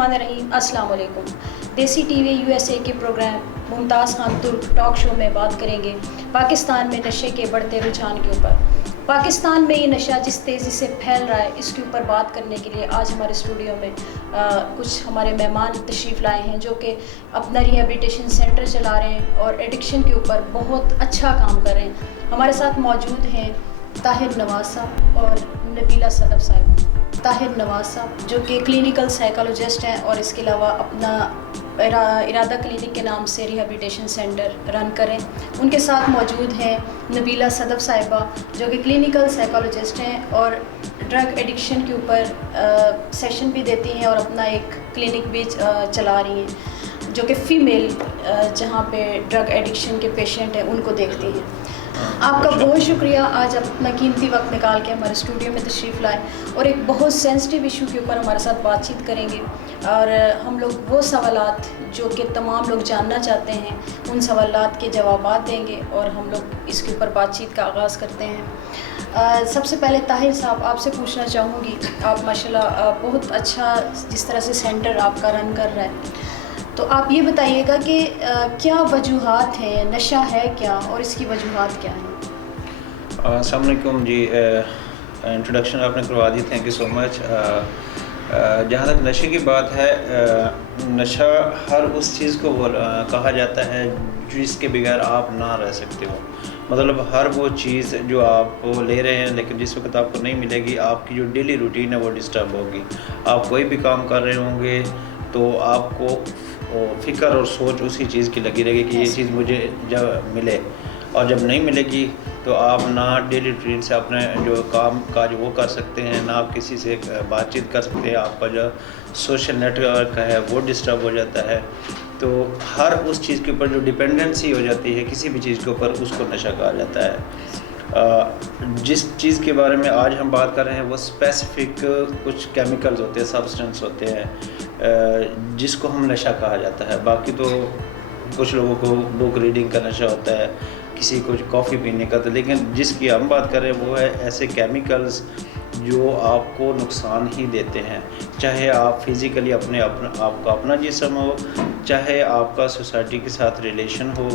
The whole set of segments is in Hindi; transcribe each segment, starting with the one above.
बिस्मिल्लाहिर्रहमानिर्रहीम। अस्सलाम वालेकुम। देसी टीवी यूएसए के प्रोग्राम मुमताज़ खान तुर्क टॉक शो में बात करेंगे पाकिस्तान में नशे के बढ़ते रुझान के ऊपर। पाकिस्तान में ये नशा जिस तेज़ी से फैल रहा है, इसके ऊपर बात करने के लिए आज हमारे स्टूडियो में कुछ हमारे मेहमान तशरीफ़ लाए हैं जो कि अपना रिहेबिलिटेशन सेंटर चला रहे हैं और एडिक्शन के ऊपर बहुत अच्छा काम कर रहे हैं। हमारे साथ मौजूद हैं ताहिर नवाज साहब और नबीला सदफ साहिब। ताहिर नवाज साहब जो कि क्लिनिकल साइकोलॉजिस्ट हैं और इसके अलावा अपना इरादा क्लिनिक के नाम से रिहेबिलिटेशन सेंटर रन करें। उनके साथ मौजूद हैं नबीला सदफ साहिबा जो कि क्लिनिकल साइकोलॉजिस्ट हैं और ड्रग एडिक्शन के ऊपर सेशन भी देती हैं और अपना एक क्लिनिक भी चला रही हैं जो कि फ़ीमेल जहाँ पे ड्रग एडिक्शन के पेशेंट हैं उनको देखती हैं। आपका बहुत शुक्रिया आज आप अपना कीमती वक्त निकाल के हमारे स्टूडियो में तशरीफ़ लाए और एक बहुत सेंसिटिव इशू के ऊपर हमारे साथ बातचीत करेंगे और हम लोग वो सवालात जो कि तमाम लोग जानना चाहते हैं उन सवालात के जवाब देंगे और हम लोग इसके ऊपर बातचीत का आगाज़ करते हैं। सबसे पहले ताहिर साहब आपसे पूछना चाहूँगी, आप माशाल्लाह बहुत अच्छा जिस तरह से सेंटर आपका रन कर रहा है, तो आप ये बताइएगा कि क्या वजूहात हैं, नशा है क्या और इसकी वजूहात क्या हैं? अस्सलाम वालेकुम जी, इंट्रोडक्शन आपने करवा दी, थैंक यू सो मच। जहाँ तक नशे की बात है, नशा हर उस चीज़ को कहा जाता है जिसके बगैर आप ना रह सकते हो। मतलब हर वो चीज़ जो आप ले रहे हैं लेकिन जिस वक्त आपको नहीं मिलेगी, आपकी जो डेली रूटीन है वो डिस्टर्ब होगी। आप कोई भी काम कर रहे होंगे तो आपको फ़िक्र और सोच उसी चीज़ की लगी रहेगी कि ये चीज़ मुझे जब मिले, और जब नहीं मिलेगी तो आप ना डेली रूटीन से अपने जो काम काज वो कर सकते हैं, ना आप किसी से बातचीत कर सकते हैं, आपका जो सोशल नेटवर्क है वो डिस्टर्ब हो जाता है। तो हर उस चीज़ के ऊपर जो डिपेंडेंसी हो जाती है किसी भी चीज़ के ऊपर, उसको नशा कहा जाता है। जिस चीज़ के बारे में आज हम बात कर रहे हैं वो स्पेसिफ़िक कुछ केमिकल्स होते हैं, सब्सटेंस होते हैं जिसको हम नशा कहा जाता है। बाकी तो कुछ लोगों को बुक रीडिंग का नशा होता है, किसी को कॉफ़ी पीने का, तो लेकिन जिसकी हम बात कर रहे हैं वो है ऐसे केमिकल्स जो आपको नुकसान ही देते हैं। चाहे आप फिज़िकली आपका अपना जिस्म हो, चाहे आपका सोसाइटी के साथ रिलेशन हो,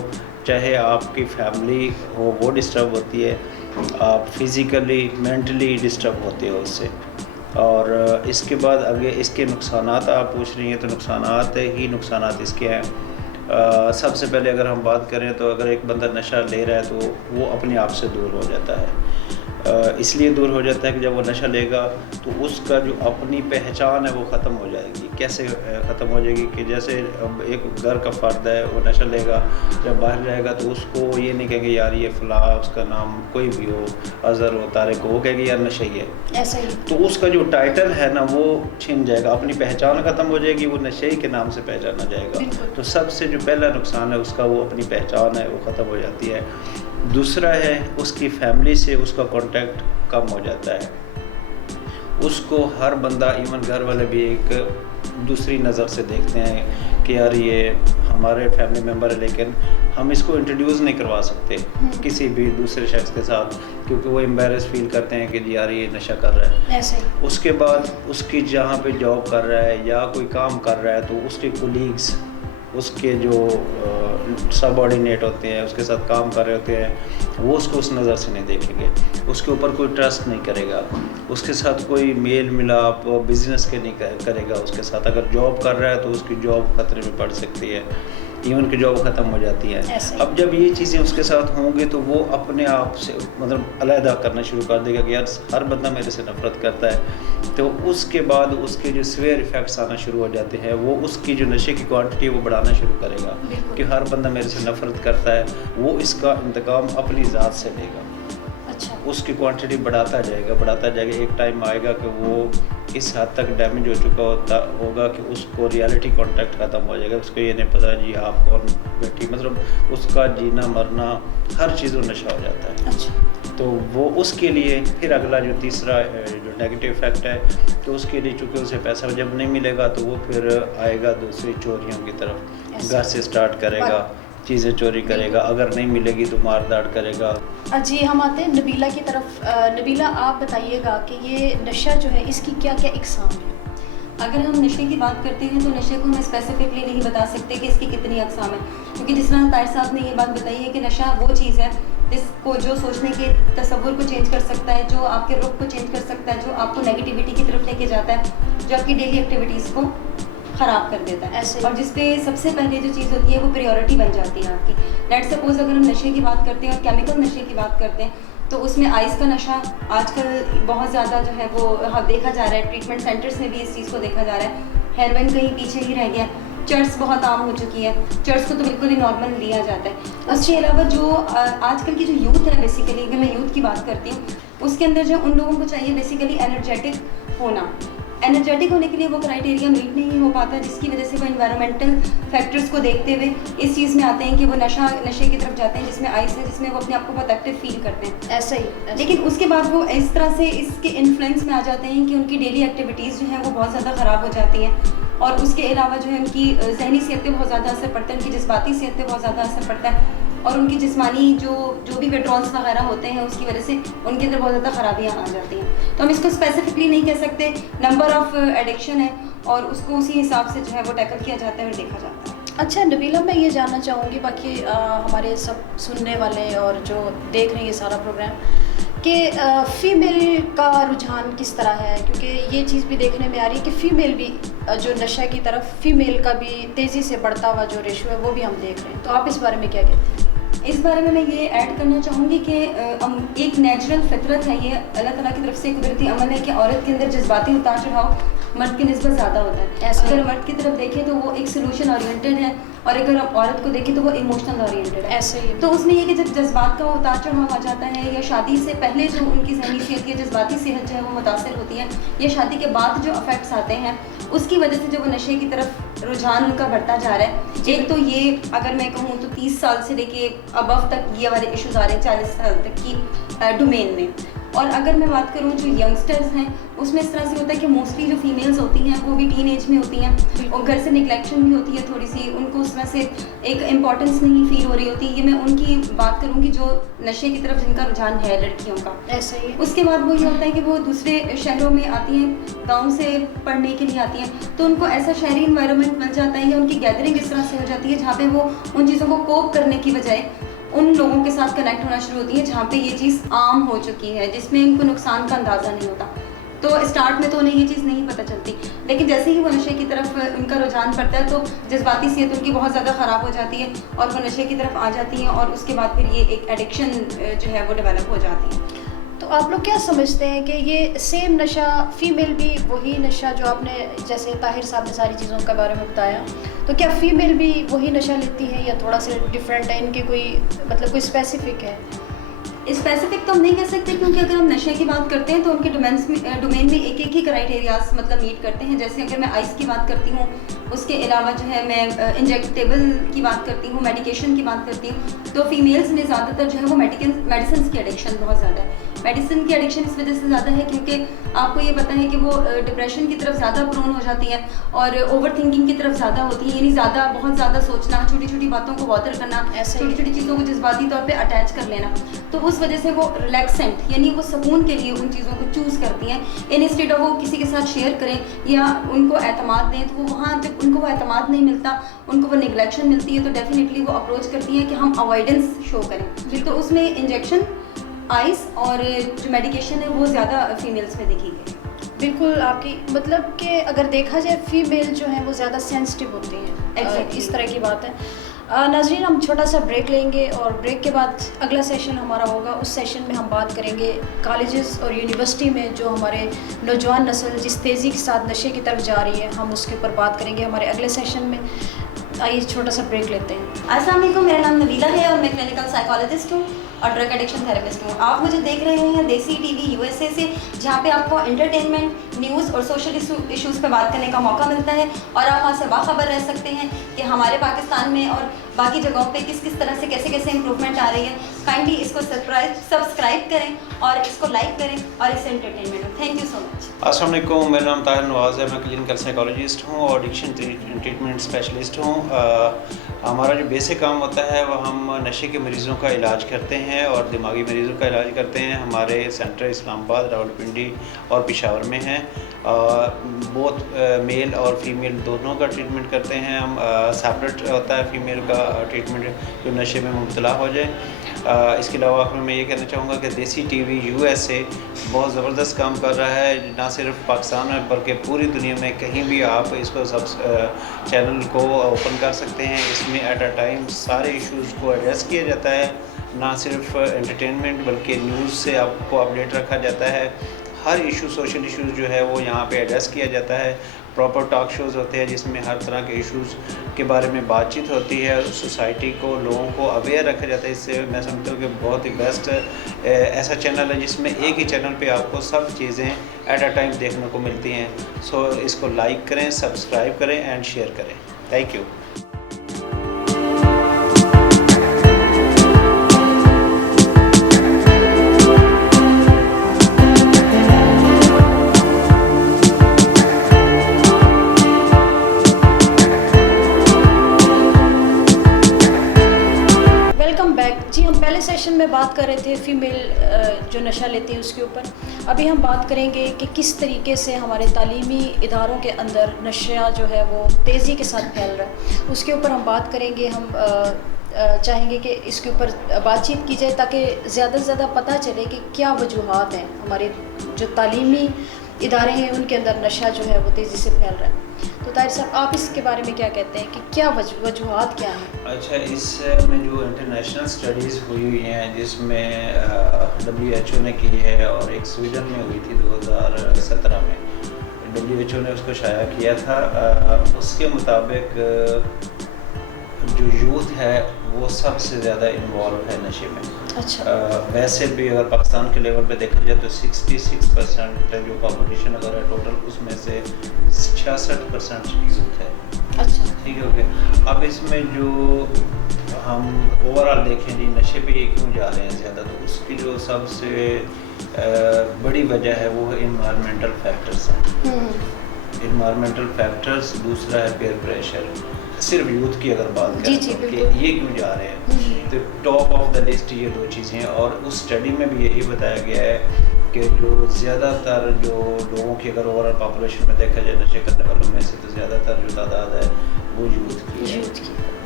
चाहे आपकी फैमिली हो वो डिस्टर्ब होती है, आप फिज़िकली मेंटली डिस्टर्ब होते हो उससे। और इसके बाद आगे इसके नुकसानात आप पूछ रही हैं, तो नुकसानात इसके हैं। सबसे पहले अगर हम बात करें तो अगर एक बंदा नशा ले रहा है तो वो अपने आप से दूर हो जाता है। इसलिए दूर हो जाता है कि जब वो नशा लेगा तो उसका जो अपनी पहचान है वो ख़त्म हो जाएगी। कैसे ख़त्म हो जाएगी कि जैसे अब एक घर का फ़र्द है, वो नशा लेगा, जब बाहर जाएगा तो उसको ये नहीं कहेंगे यार ये फ़लाँ, उसका नाम कोई भी हो, अज़हर हो, तारिक हो, वो कहेंगे यार नशा ही है, ऐसा ही। तो उसका जो टाइटल है ना वो छिन जाएगा, अपनी पहचान ख़त्म हो जाएगी, वो नशे के नाम से पहचाना जाएगा। तो सबसे जो पहला नुकसान है उसका, वो अपनी पहचान है वो ख़त्म हो जाती है। दूसरा है उसकी फैमिली से उसका कांटेक्ट कम हो जाता है। उसको हर बंदा, इवन घर वाले भी एक दूसरी नज़र से देखते हैं कि यार ये हमारे फैमिली मेम्बर है, लेकिन हम इसको इंट्रोड्यूस नहीं करवा सकते किसी भी दूसरे शख्स के साथ, क्योंकि वो एम्बेरस फील करते हैं कि यार ये नशा कर रहा है। ऐसे ही। उसके बाद उसकी जहाँ पे जॉब कर रहा है या कोई काम कर रहा है तो उसके कोलीग्स, उसके जो सबऑर्डिनेट होते हैं, उसके साथ काम कर रहे होते हैं, वो उसको उस नज़र से नहीं देखेंगे, उसके ऊपर कोई ट्रस्ट नहीं करेगा, उसके साथ कोई मेल मिलाप बिज़नेस के नहीं करेगा उसके साथ। अगर जॉब कर रहा है तो उसकी जॉब खतरे में पड़ सकती है, इवन की जॉब ख़त्म हो जाती है। अब जब ये चीज़ें उसके साथ होंगी तो वो अपने आप से मतलब अलहदा करना शुरू कर देगा कि यार हर बंदा मेरे से नफ़रत करता है। तो उसके बाद उसके जो सीवियर इफ़ेक्ट्स आना शुरू हो जाते हैं, वो उसकी जो नशे की क्वांटिटी वो बढ़ाना शुरू करेगा कि हर बंदा मेरे से नफ़रत करता है, वो इसका इंतकाम अपनी ज़ात से लेगा। अच्छा। उसकी क्वांटिटी बढ़ाता जाएगा। एक टाइम आएगा कि वो इस हद तक डैमेज हो चुका होगा कि उसको रियलिटी कांटेक्ट ख़त्म हो जाएगा। उसको ये नहीं पता जी आप कौन बैठी, मतलब उसका जीना मरना हर चीज़ वो नशा हो जाता है। अच्छा। तो वो उसके लिए फिर अगला जो तीसरा जो नेगेटिव इफ़ेक्ट है, तो उसके लिए चूँकि उसे पैसा जब नहीं मिलेगा तो वो फिर आएगा दूसरी चोरियों की तरफ। घर से स्टार्ट करेगा, चीज़ें चोरी करेगा, अगर नहीं मिलेगी तो मार-धाड़ करेगा। जी, हम आते हैं नबीला की तरफ। नबीला आप बताइएगा कि ये नशा जो है इसकी क्या क्या इकसाम है? अगर हम नशे की बात करते हैं तो नशे को हम स्पेसिफिकली नहीं बता सकते कि इसकी कितनी अक़साम है, क्योंकि जिस तरह ताहिर साहब ने ये बात बताई है कि नशा वो चीज़ है जिसको जो सोचने के तसव्वुर को चेंज कर सकता है, जो आपके रुख को चेंज कर सकता है, जो आपको नेगेटिविटी की तरफ लेके जाता है, जो आपकी डेली एक्टिविटीज़ को ख़राब कर देता है। ऐसे और जिस पे सबसे पहले जो चीज़ होती है वो प्रायोरिटी बन जाती है आपकी। लेट्स सपोज अगर हम नशे की बात करते हैं और केमिकल नशे की बात करते हैं तो उसमें आइस का नशा आजकल बहुत ज़्यादा जो है वो देखा जा रहा है, ट्रीटमेंट सेंटर्स में भी इस चीज़ को देखा जा रहा है। हेरोइन कहीं पीछे ही रह गया, चर्च बहुत आम हो चुकी है, चर्च को तो बिल्कुल ही नॉर्मल लिया जाता है। उसके अलावा जो आजकल की जो यूथ है, बेसिकली अगर मैं यूथ की बात करती हूँ, उसके अंदर जो उन लोगों को चाहिए बेसिकली एनर्जेटिक होना। एनर्जेटिक होने के लिए वो क्राइटेरिया मीट नहीं हो पाता, जिसकी वजह से वो एनवायरमेंटल फैक्टर्स को देखते हुए इस चीज़ में आते हैं कि वो नशे की तरफ जाते हैं जिसमें आइस है, जिसमें वो अपने आप को बहुत एक्टिव फील करते हैं। ऐसा ही लेकिन उसके बाद वो इस तरह से इसके इन्फ्लुएंस में आ जाते हैं कि उनकी डेली एक्टिविटीज़ जो हैं वो बहुत ज़्यादा ख़राब हो जाती हैं, और उसके अलावा जो है उनकी जहनी सेहत पे बहुत ज़्यादा असर पड़ता है, उनकी जज्बाती सेहत पे बहुत ज़्यादा असर पड़ता है, और उनकी जिस्मानी जो भी विड्रॉल्स वगैरह होते हैं उसकी वजह से उनके अंदर बहुत ज़्यादा ख़राबियाँ आ जाती हैं। तो हम इसको स्पेसिफिकली नहीं कह सकते, नंबर ऑफ़ एडिक्शन है और उसको उसी हिसाब से जो है वो टैकल किया जाता है और देखा जाता है। अच्छा नबीला, मैं ये जानना चाहूँगी, बाकी हमारे सब सुनने वाले और जो देख रहे हैं ये सारा प्रोग्राम, कि फ़ीमेल का रुझान किस तरह है, क्योंकि ये चीज़ भी देखने में आ रही है कि फ़ीमेल भी जो नशा की तरफ फ़ीमेल का भी तेज़ी से बढ़ता हुआ जो रेशो है वो भी हम देख रहे हैं, तो आप इस बारे में क्या कहते हैं? इस बारे में मैं ये ऐड करना चाहूँगी कि एक नेचुरल फितरत है, ये अल्लाह ताला की तरफ से कुदरती अमल है कि औरत के अंदर जज्बाती उतार चढ़ाव मर्द की निस्बत ज़्यादा होता है। अगर मर्द की तरफ देखें तो वो एक सोल्यूशन ओरिएंटेड है, और अगर आप औरत को देखें तो वो इमोशनल ओरिएंटेड है। ऐसे ही तो उसमें ये कि जब जज्बात का उतार चढ़ाव आ जाता है, या शादी से पहले जो उनकी जहनी सेहत या जज्बाती सेहत जो है वो मुतासर होती है, या शादी के बाद जो अफेक्ट्स आते हैं उसकी वजह से जो वो नशे की तरफ रुझान उनका बढ़ता जा रहा है। एक तो ये अगर मैं कहूँ तो 30 साल से लेके अबव तक ये वाले इश्यूज आ रहे हैं, 40 साल तक की डोमेन में। और अगर मैं बात करूँ जो यंगस्टर्स हैं उसमें इस तरह से होता है कि मोस्टली जो फीमेल्स होती हैं वो भी टीन एज में होती हैं, और घर से निगलेक्शन भी होती है थोड़ी सी, उनको उस तरह से एक इम्पॉर्टेंस नहीं फील हो रही होती। ये मैं उनकी बात करूँगी जो नशे की तरफ जिनका रुझान है लड़कियों का। ऐसा ही उसके बाद वो ये होता है कि वो दूसरे शहरों में आती हैं, गाँव से पढ़ने के लिए आती हैं, तो उनको ऐसा शहरी इन्वायरमेंट मिल जाता है या उनकी गैदरिंग इस तरह से हो जाती है जहाँ पे वो उन चीज़ों को कोप करने की बजाय उन लोगों के साथ कनेक्ट होना शुरू होती है जहाँ पे ये चीज़ आम हो चुकी है, जिसमें इनको नुकसान का अंदाज़ा नहीं होता। तो स्टार्ट में तो उन्हें ये चीज़ नहीं पता चलती, लेकिन जैसे ही वो नशे की तरफ उनका रुझान पड़ता है तो जज्बाती सेहत उनकी बहुत ज़्यादा ख़राब हो जाती है और वो नशे की तरफ आ जाती हैं, और उसके बाद फिर ये एक एडिक्शन जो है वो डेवलप हो जाती है। तो आप लोग क्या समझते हैं कि ये सेम नशा फीमेल भी वही नशा जो आपने जैसे ताहिर साहब ने सारी चीज़ों के बारे में बताया, तो क्या फीमेल भी वही नशा लेती है या थोड़ा सा डिफरेंट है, इनके कोई मतलब कोई स्पेसिफिक है? स्पेसिफिक तो हम नहीं कह सकते, क्योंकि अगर हम नशे की बात करते हैं तो उनके डोमेन में एक ही क्राइटेरियाज मतलब मीट करते हैं। जैसे अगर मैं आइस की बात करती हूँ, उसके अलावा जो है मैं इंजेक्टेबल की बात करती हूँ, मेडिकेशन की बात करती हूँ, तो फीमेल्स में ज़्यादातर जो है वो मेडिसिन की एडिक्शन बहुत ज़्यादा है। मेडिसिन की एडिक्शन इस वजह से ज़्यादा है क्योंकि आपको ये पता है कि वो डिप्रेशन की तरफ ज़्यादा प्रोन हो जाती है और ओवर थिंकिंग की तरफ ज़्यादा होती है, यानी बहुत ज़्यादा सोचना, छोटी छोटी बातों को बॉदर करना, छोटी छोटी चीज़ों को जज्बाती तौर पे अटैच कर लेना। तो उस वजह से वो रिलैक्सेंट यानी वो सुकून के लिए उन चीज़ों को चूज़ करती हैं, इंस्टेड ऑफ वो किसी के साथ शेयर करें या उनको एतमाद दें। तो वो वहाँ जब उनको वो एतमाद नहीं मिलता, उनको वो निगलेक्शन मिलती है, तो डेफिनेटली वो अप्रोच करती हैं कि हम अवॉइडेंस शो करें। तो उसमें इंजेक्शन, आइस और जो मेडिकेशन है वो ज़्यादा फीमेल्स में देखी गई। बिल्कुल, आपकी मतलब कि अगर देखा जाए फीमेल जो है वो ज़्यादा सेंसिटिव होती हैं। Exactly. इस तरह की बात है। नाज़रीन, हम छोटा सा ब्रेक लेंगे और ब्रेक के बाद अगला सेशन हमारा होगा। उस सेशन में हम बात करेंगे कॉलेजेस और यूनिवर्सिटी में जो हमारे नौजवान नस्ल जिस तेज़ी के साथ नशे की तरफ जा रही है, हम उसके ऊपर बात करेंगे हमारे अगले सेशन में। आइए छोटा सा ब्रेक लेते हैं। अस्सलाम वालेकुम, मेरा नाम नबीला है और मैं क्लिनिकल साइकोलॉजिस्ट हूँ और ड्रग एडिक्शन थेरेपिस्ट हूँ। आप मुझे देख रहे हैं देसी टीवी यूएसए से, जहाँ पे आपको एंटरटेनमेंट, न्यूज़ और सोशल इश्यूज़ पे बात करने का मौका मिलता है और आप वहाँ से बाखबर रह सकते हैं कि हमारे पाकिस्तान में और बाकी जगहों पे किस किस तरह से कैसे इम्प्रूवमेंट आ रही है। काइंडली इसको सब्सक्राइब करें और इसको लाइक करें और इससे एंटरटेनमेंट हो। Thank you so much. अस्सलाम वालेकुम, मेरा नाम ताहिर नवाज़ है, मैं क्लिनिकल साइकोलॉजिस्ट हूँ और एडिक्शन ट्रीटमेंट स्पेशलिस्ट हूँ। हमारा जो बेसिक काम होता है वो हम नशे के मरीज़ों का इलाज करते हैं और दिमागी मरीज़ों का इलाज करते हैं। हमारे सेंटर इस्लामाबाद, रावलपिंडी और पेशावर में हैं। बोथ मेल और फीमेल दोनों का ट्रीटमेंट करते हैं हम। सेपरेट होता है फीमेल का ट्रीटमेंट जो नशे में मुब्तला हो जाए। इसके अलावा आखिर में ये कहना चाहूँगा कि देसी टीवी USA बहुत ज़बरदस्त काम कर रहा है, ना सिर्फ पाकिस्तान में बल्कि पूरी दुनिया में। कहीं भी आप इसको चैनल को ओपन कर सकते हैं। इसमें एट अ टाइम सारे इश्यूज़ को एड्रेस किया जाता है, ना सिर्फ एंटरटेनमेंट बल्कि न्यूज़ से आपको अपडेट रखा जाता है। हर इशू, सोशल इश्यूज़ जो है वो यहाँ पे एड्रेस किया जाता है। प्रॉपर टॉक शोज़ होते हैं जिसमें हर तरह के इश्यूज़ के बारे में बातचीत होती है। सोसाइटी को, लोगों को अवेयर रखा जाता है। इससे मैं समझता हूँ कि बहुत ही बेस्ट ऐसा चैनल है जिसमें एक ही चैनल पे आपको सब चीज़ें एट अ टाइम देखने को मिलती हैं। सो इसको लाइक करें, सब्सक्राइब करें एंड शेयर करें। Thank you. जी, हम पहले सेशन में बात कर रहे थे फीमेल जो नशा लेती है उसके ऊपर। अभी हम बात करेंगे कि किस तरीके से हमारे तालीमी इदारों के अंदर नशा जो है वो तेज़ी के साथ फैल रहा है, उसके ऊपर हम बात करेंगे। हम चाहेंगे कि इसके ऊपर बातचीत की जाए ताकि ज़्यादा से ज़्यादा पता चले कि क्या वजूहात हैं हमारे जो तालीमी इदारे हैं उनके अंदर नशा जो है वो तेज़ी से फैल रहा है। तो ताहिर साहब, आप इसके बारे में क्या कहते हैं कि क्या वजूहात क्या हैं? अच्छा, इसमें जो इंटरनेशनल स्टडीज़ हुई हैं जिसमें WHO ने की है और एक स्वीडन में हुई थी 2017 में, WHO ने उसको शाया किया था। उसके मुताबिक जो यूथ है वो सबसे ज़्यादा इन्वॉल्व है नशे में। अच्छा। वैसे भी अगर पाकिस्तान के लेवल पे देखा जाए तो 66% जो पॉपुलेशन अगर है टोटल, उसमें से 66% यूथ है। अच्छा, ठीक है, ओके। अब इसमें जो हम ओवरऑल देखें जी, नशे पे ये क्यों जा रहे हैं ज़्यादा, तो उसकी जो सबसे बड़ी वजह है वो है इन्वायरमेंटल फैक्टर्स हैं। इन्वायरमेंटल फैक्टर्स, दूसरा है पेयर प्रेशर। सिर्फ यूथ की अगर बात करें तो कि ये क्यों जा रहे हैं, तो टॉप ऑफ द लिस्ट ये दो चीज़ें हैं। और उस स्टडी में भी यही बताया गया है कि जो ज़्यादातर जो लोगों की अगर ओवरऑल पॉपुलेशन में देखा जाए नशे करने वालों में से, तो ज़्यादातर जो तादाद है वो यूथ की है।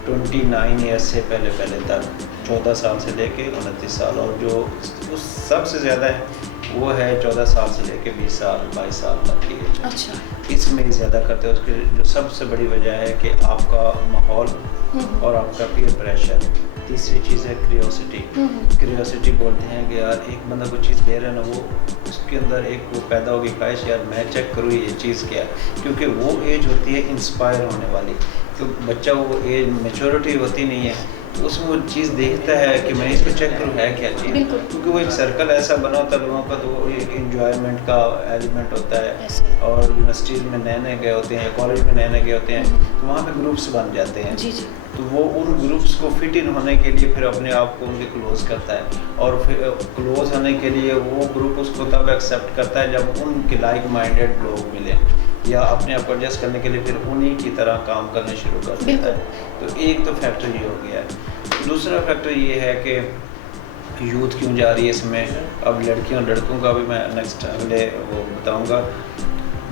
29 ईयर्स से पहले तक, 14 साल से लेके 29 साल, और जो उस सबसे ज़्यादा है वो है 14 साल से लेके 20 साल 22 साल तक की है। अच्छा। इसमें ज़्यादा करते हैं। उसकी जो सबसे बड़ी वजह है कि आपका माहौल और आपका पीयर प्रेशर। तीसरी चीज़ है क्रियोसिटी। क्रियोसिटी बोलते हैं कि यार एक बंदा कोई चीज़ ले रहा है ना, वो उसके अंदर एक वो पैदा होगी ख्वाहिश, यार मैं चेक करूँ ये चीज़ क्या है, क्योंकि वो एज होती है इंस्पायर होने वाली। तो बच्चा वो एज मेच्योरिटी होती नहीं है, तो उसमें वो चीज़ देखता है कि मैं इसको चेक करूँ है क्या चीज़, क्योंकि वो एक सर्कल ऐसा बना होता है लोगों का, तो वो एक इंजॉयमेंट का एलिमेंट होता है। और यूनिवर्सिटीज़ में नए गए होते हैं, कॉलेज में नए गए होते हैं, तो वहाँ पे ग्रुप्स बन जाते हैं। जी जी। तो वो उन ग्रुप्स को फिट इन होने के लिए फिर अपने आप को उनके क्लोज करता है, और फिर क्लोज होने के लिए वो ग्रुप उसको तब एक्सेप्ट करता है जब उनके लाइक माइंडेड लोग मिले, या अपने आप को एडजस्ट करने के लिए फिर उन्हीं की तरह काम करने शुरू कर देता है। तो एक तो फैक्टर ये हो गया है। दूसरा फैक्टर ये है कि यूथ क्यों जा रही है इसमें। अब लड़कियों लड़कों का भी मैं नेक्स्ट अगले वो बताऊंगा।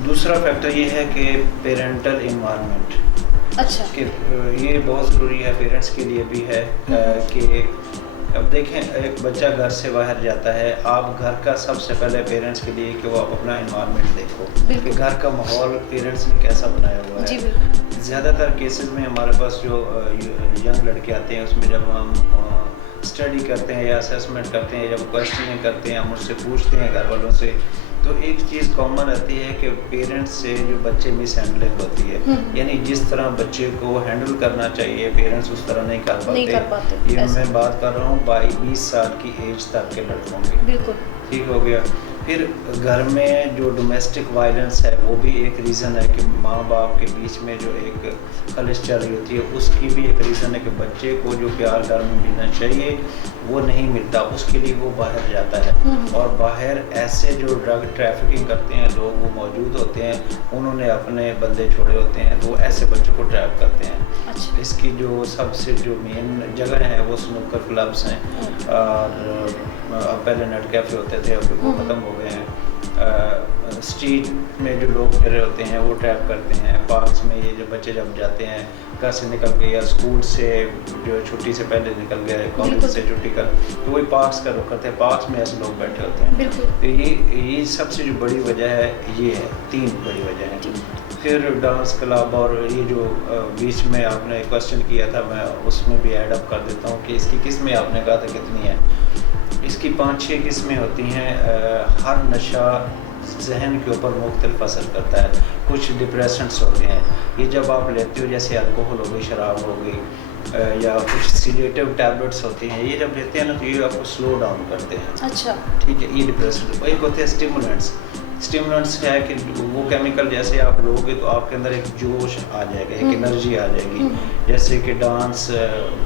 दूसरा फैक्टर ये है कि पेरेंटल इन्वायरमेंट। अच्छा। कि ये बहुत ज़रूरी है, पेरेंट्स के लिए भी है कि अब देखें, एक बच्चा घर से बाहर जाता है, आप घर का सबसे पहले पेरेंट्स के लिए कि वो आप अपना इन्वायरमेंट देखो कि घर का माहौल पेरेंट्स ने कैसा बनाया हुआ है। ज़्यादातर केसेस में हमारे पास जो यंग लड़के आते हैं, उसमें जब हम स्टडी करते हैं या असेसमेंट करते हैं, जब क्वेश्चनिंग करते हैं, हम उससे पूछते हैं घर वालों से, तो एक चीज़ कॉमन रहती है कि पेरेंट्स से जो बच्चे मिस हैंडलिंग होती है, यानी जिस तरह बच्चे को हैंडल करना चाहिए पेरेंट्स उस तरह नहीं कर पाते। ये मैं बात कर रहा हूँ 22 साल की एज तक के लड़कों की। बिल्कुल ठीक हो गया। फिर घर में जो डोमेस्टिक वायलेंस है वो भी एक रीज़न है कि माँ बाप के बीच में जो एक खलिश चल रही होती है, उसकी भी एक रीज़न है कि बच्चे को जो प्यार घर में मिलना चाहिए वो नहीं मिलता, उसके लिए वो बाहर जाता है। और बाहर ऐसे जो ड्रग ट्रैफिकिंग करते हैं लोग वो मौजूद होते हैं, उन्होंने अपने बंदे छोड़े होते हैं, तो ऐसे बच्चों को ट्रैप करते हैं। अच्छा। इसकी जो सबसे जो मेन जगह है वो स्नूकर क्लब्स हैं, और पहले नेट कैफ़े होते थे, अब वो ख़त्म हो गए हैं। स्ट्रीट में जो लोग फिर रहे होते हैं वो ट्रैप करते हैं। पार्क्स में ये जो बच्चे जब जाते हैं घर से निकल के या स्कूल से जो छुट्टी से पहले निकल गए, कॉलेज से छुट्टी कर, तो वही पार्क्स का रुख करते हैं। पार्क्स में ऐसे लोग बैठे होते हैं। तो ये सबसे जो बड़ी वजह है ये है, 3 बड़ी वजह है। फिर डांस क्लब और ये जो बीच में आपने क्वेश्चन किया था, मैं उसमें भी ऐड अप कर देता हूँ कि इसकी किस्में आपने कहा था कितनी है। इसकी 5-6 किस्में होती हैं। हर नशा जहन के ऊपर मुख्तलिफ असर करता है। कुछ डिप्रेशंस होते हैं, ये जब आप लेते हो, जैसे अल्कोहल हो गई, शराब हो गई या कुछ सीडेटिव टैबलेट्स होती हैं, ये जब लेते हैं ना तो ये आपको स्लो डाउन करते हैं। अच्छा, ठीक है। ये डिप्रेशन। एक होते हैं स्टिमुलेंट्स। स्टिमुलेंट्स है कि वो केमिकल जैसे आप लोगे तो आपके अंदर एक जोश आ जाएगा, एक एनर्जी आ जाएगी। जैसे कि डांस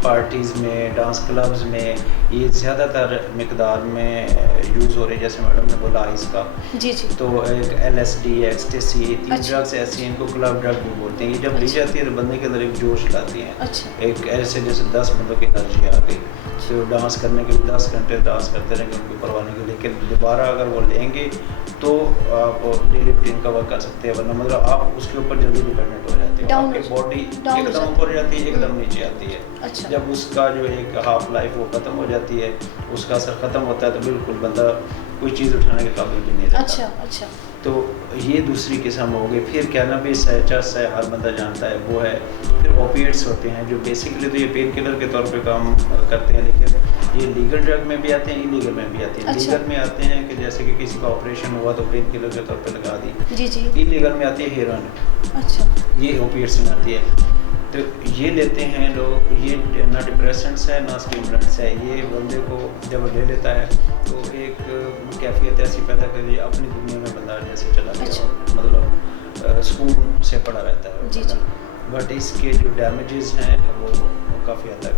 पार्टीज़ में, डांस क्लब्स में ये ज़्यादातर मिकदार में यूज़ हो रही है। जैसे मैडम ने बोला आइस का, जी जी, तो एक LSD, एक्सटेसी, 3 ड्रग्स ऐसी हैं, इनको क्लब ड्रग भी बोलते हैं। ये जब ली जाती है तो बंदे के अंदर एक जोश लाती हैं। एक ऐसे जैसे 10 बंदों की एनर्जी आ गई, तो डांस करने के लिए 10 घंटे डांस करते रहेंगे उनको परवाने के लिए। लेकिन दोबारा अगर वो लेंगे तो आप डेली रूटीन कवर कर सकते हैं, वरना मतलब आप उसके ऊपर जल्दी डिपेंडेंट हो जाते हो। आपकी बॉडी एकदम ऊपर हो जाती है, एकदम नीचे आती है। अच्छा। जब उसका जो एक हाफ लाइफ वो ख़त्म हो जाती है, उसका असर ख़त्म होता है, तो बिल्कुल बंदा कोई चीज़ उठाने के काबिल भी नहीं रहता। अच्छा अच्छा। तो ये दूसरी किस्म हो गई। फिर कैनबिस है, चरस है, हर बंदा जानता है वो है। फिर ओपिएट्स होते हैं जो बेसिकली तो ये पेन किलर के तौर पे काम करते हैं, लेकिन ये लीगल ड्रग में भी आते हैं, इलीगल में भी आते हैं। अच्छा। लीगल में आते हैं कि जैसे कि किसी का ऑपरेशन हुआ तो पेन किलर के तौर पे लगा दी। जी जी। इलीगल में आती है हेरोइन। अच्छा। ये ओपिएट्स में आती है। तो ये लेते हैं लोग। ये ना डिप्रेसेंट्स है ना स्टिमुलेंट्स है। ये बंदे को जब ले लेता है तो एक कैफियत ऐसी पैदा कर दी, अपनी दुनिया में बंदा जैसे चला गया। अच्छा। मतलब सुकून से पड़ा रहता है। जी जी। बट इसके जो डैमेजेस हैं वो काफ़ी हद तक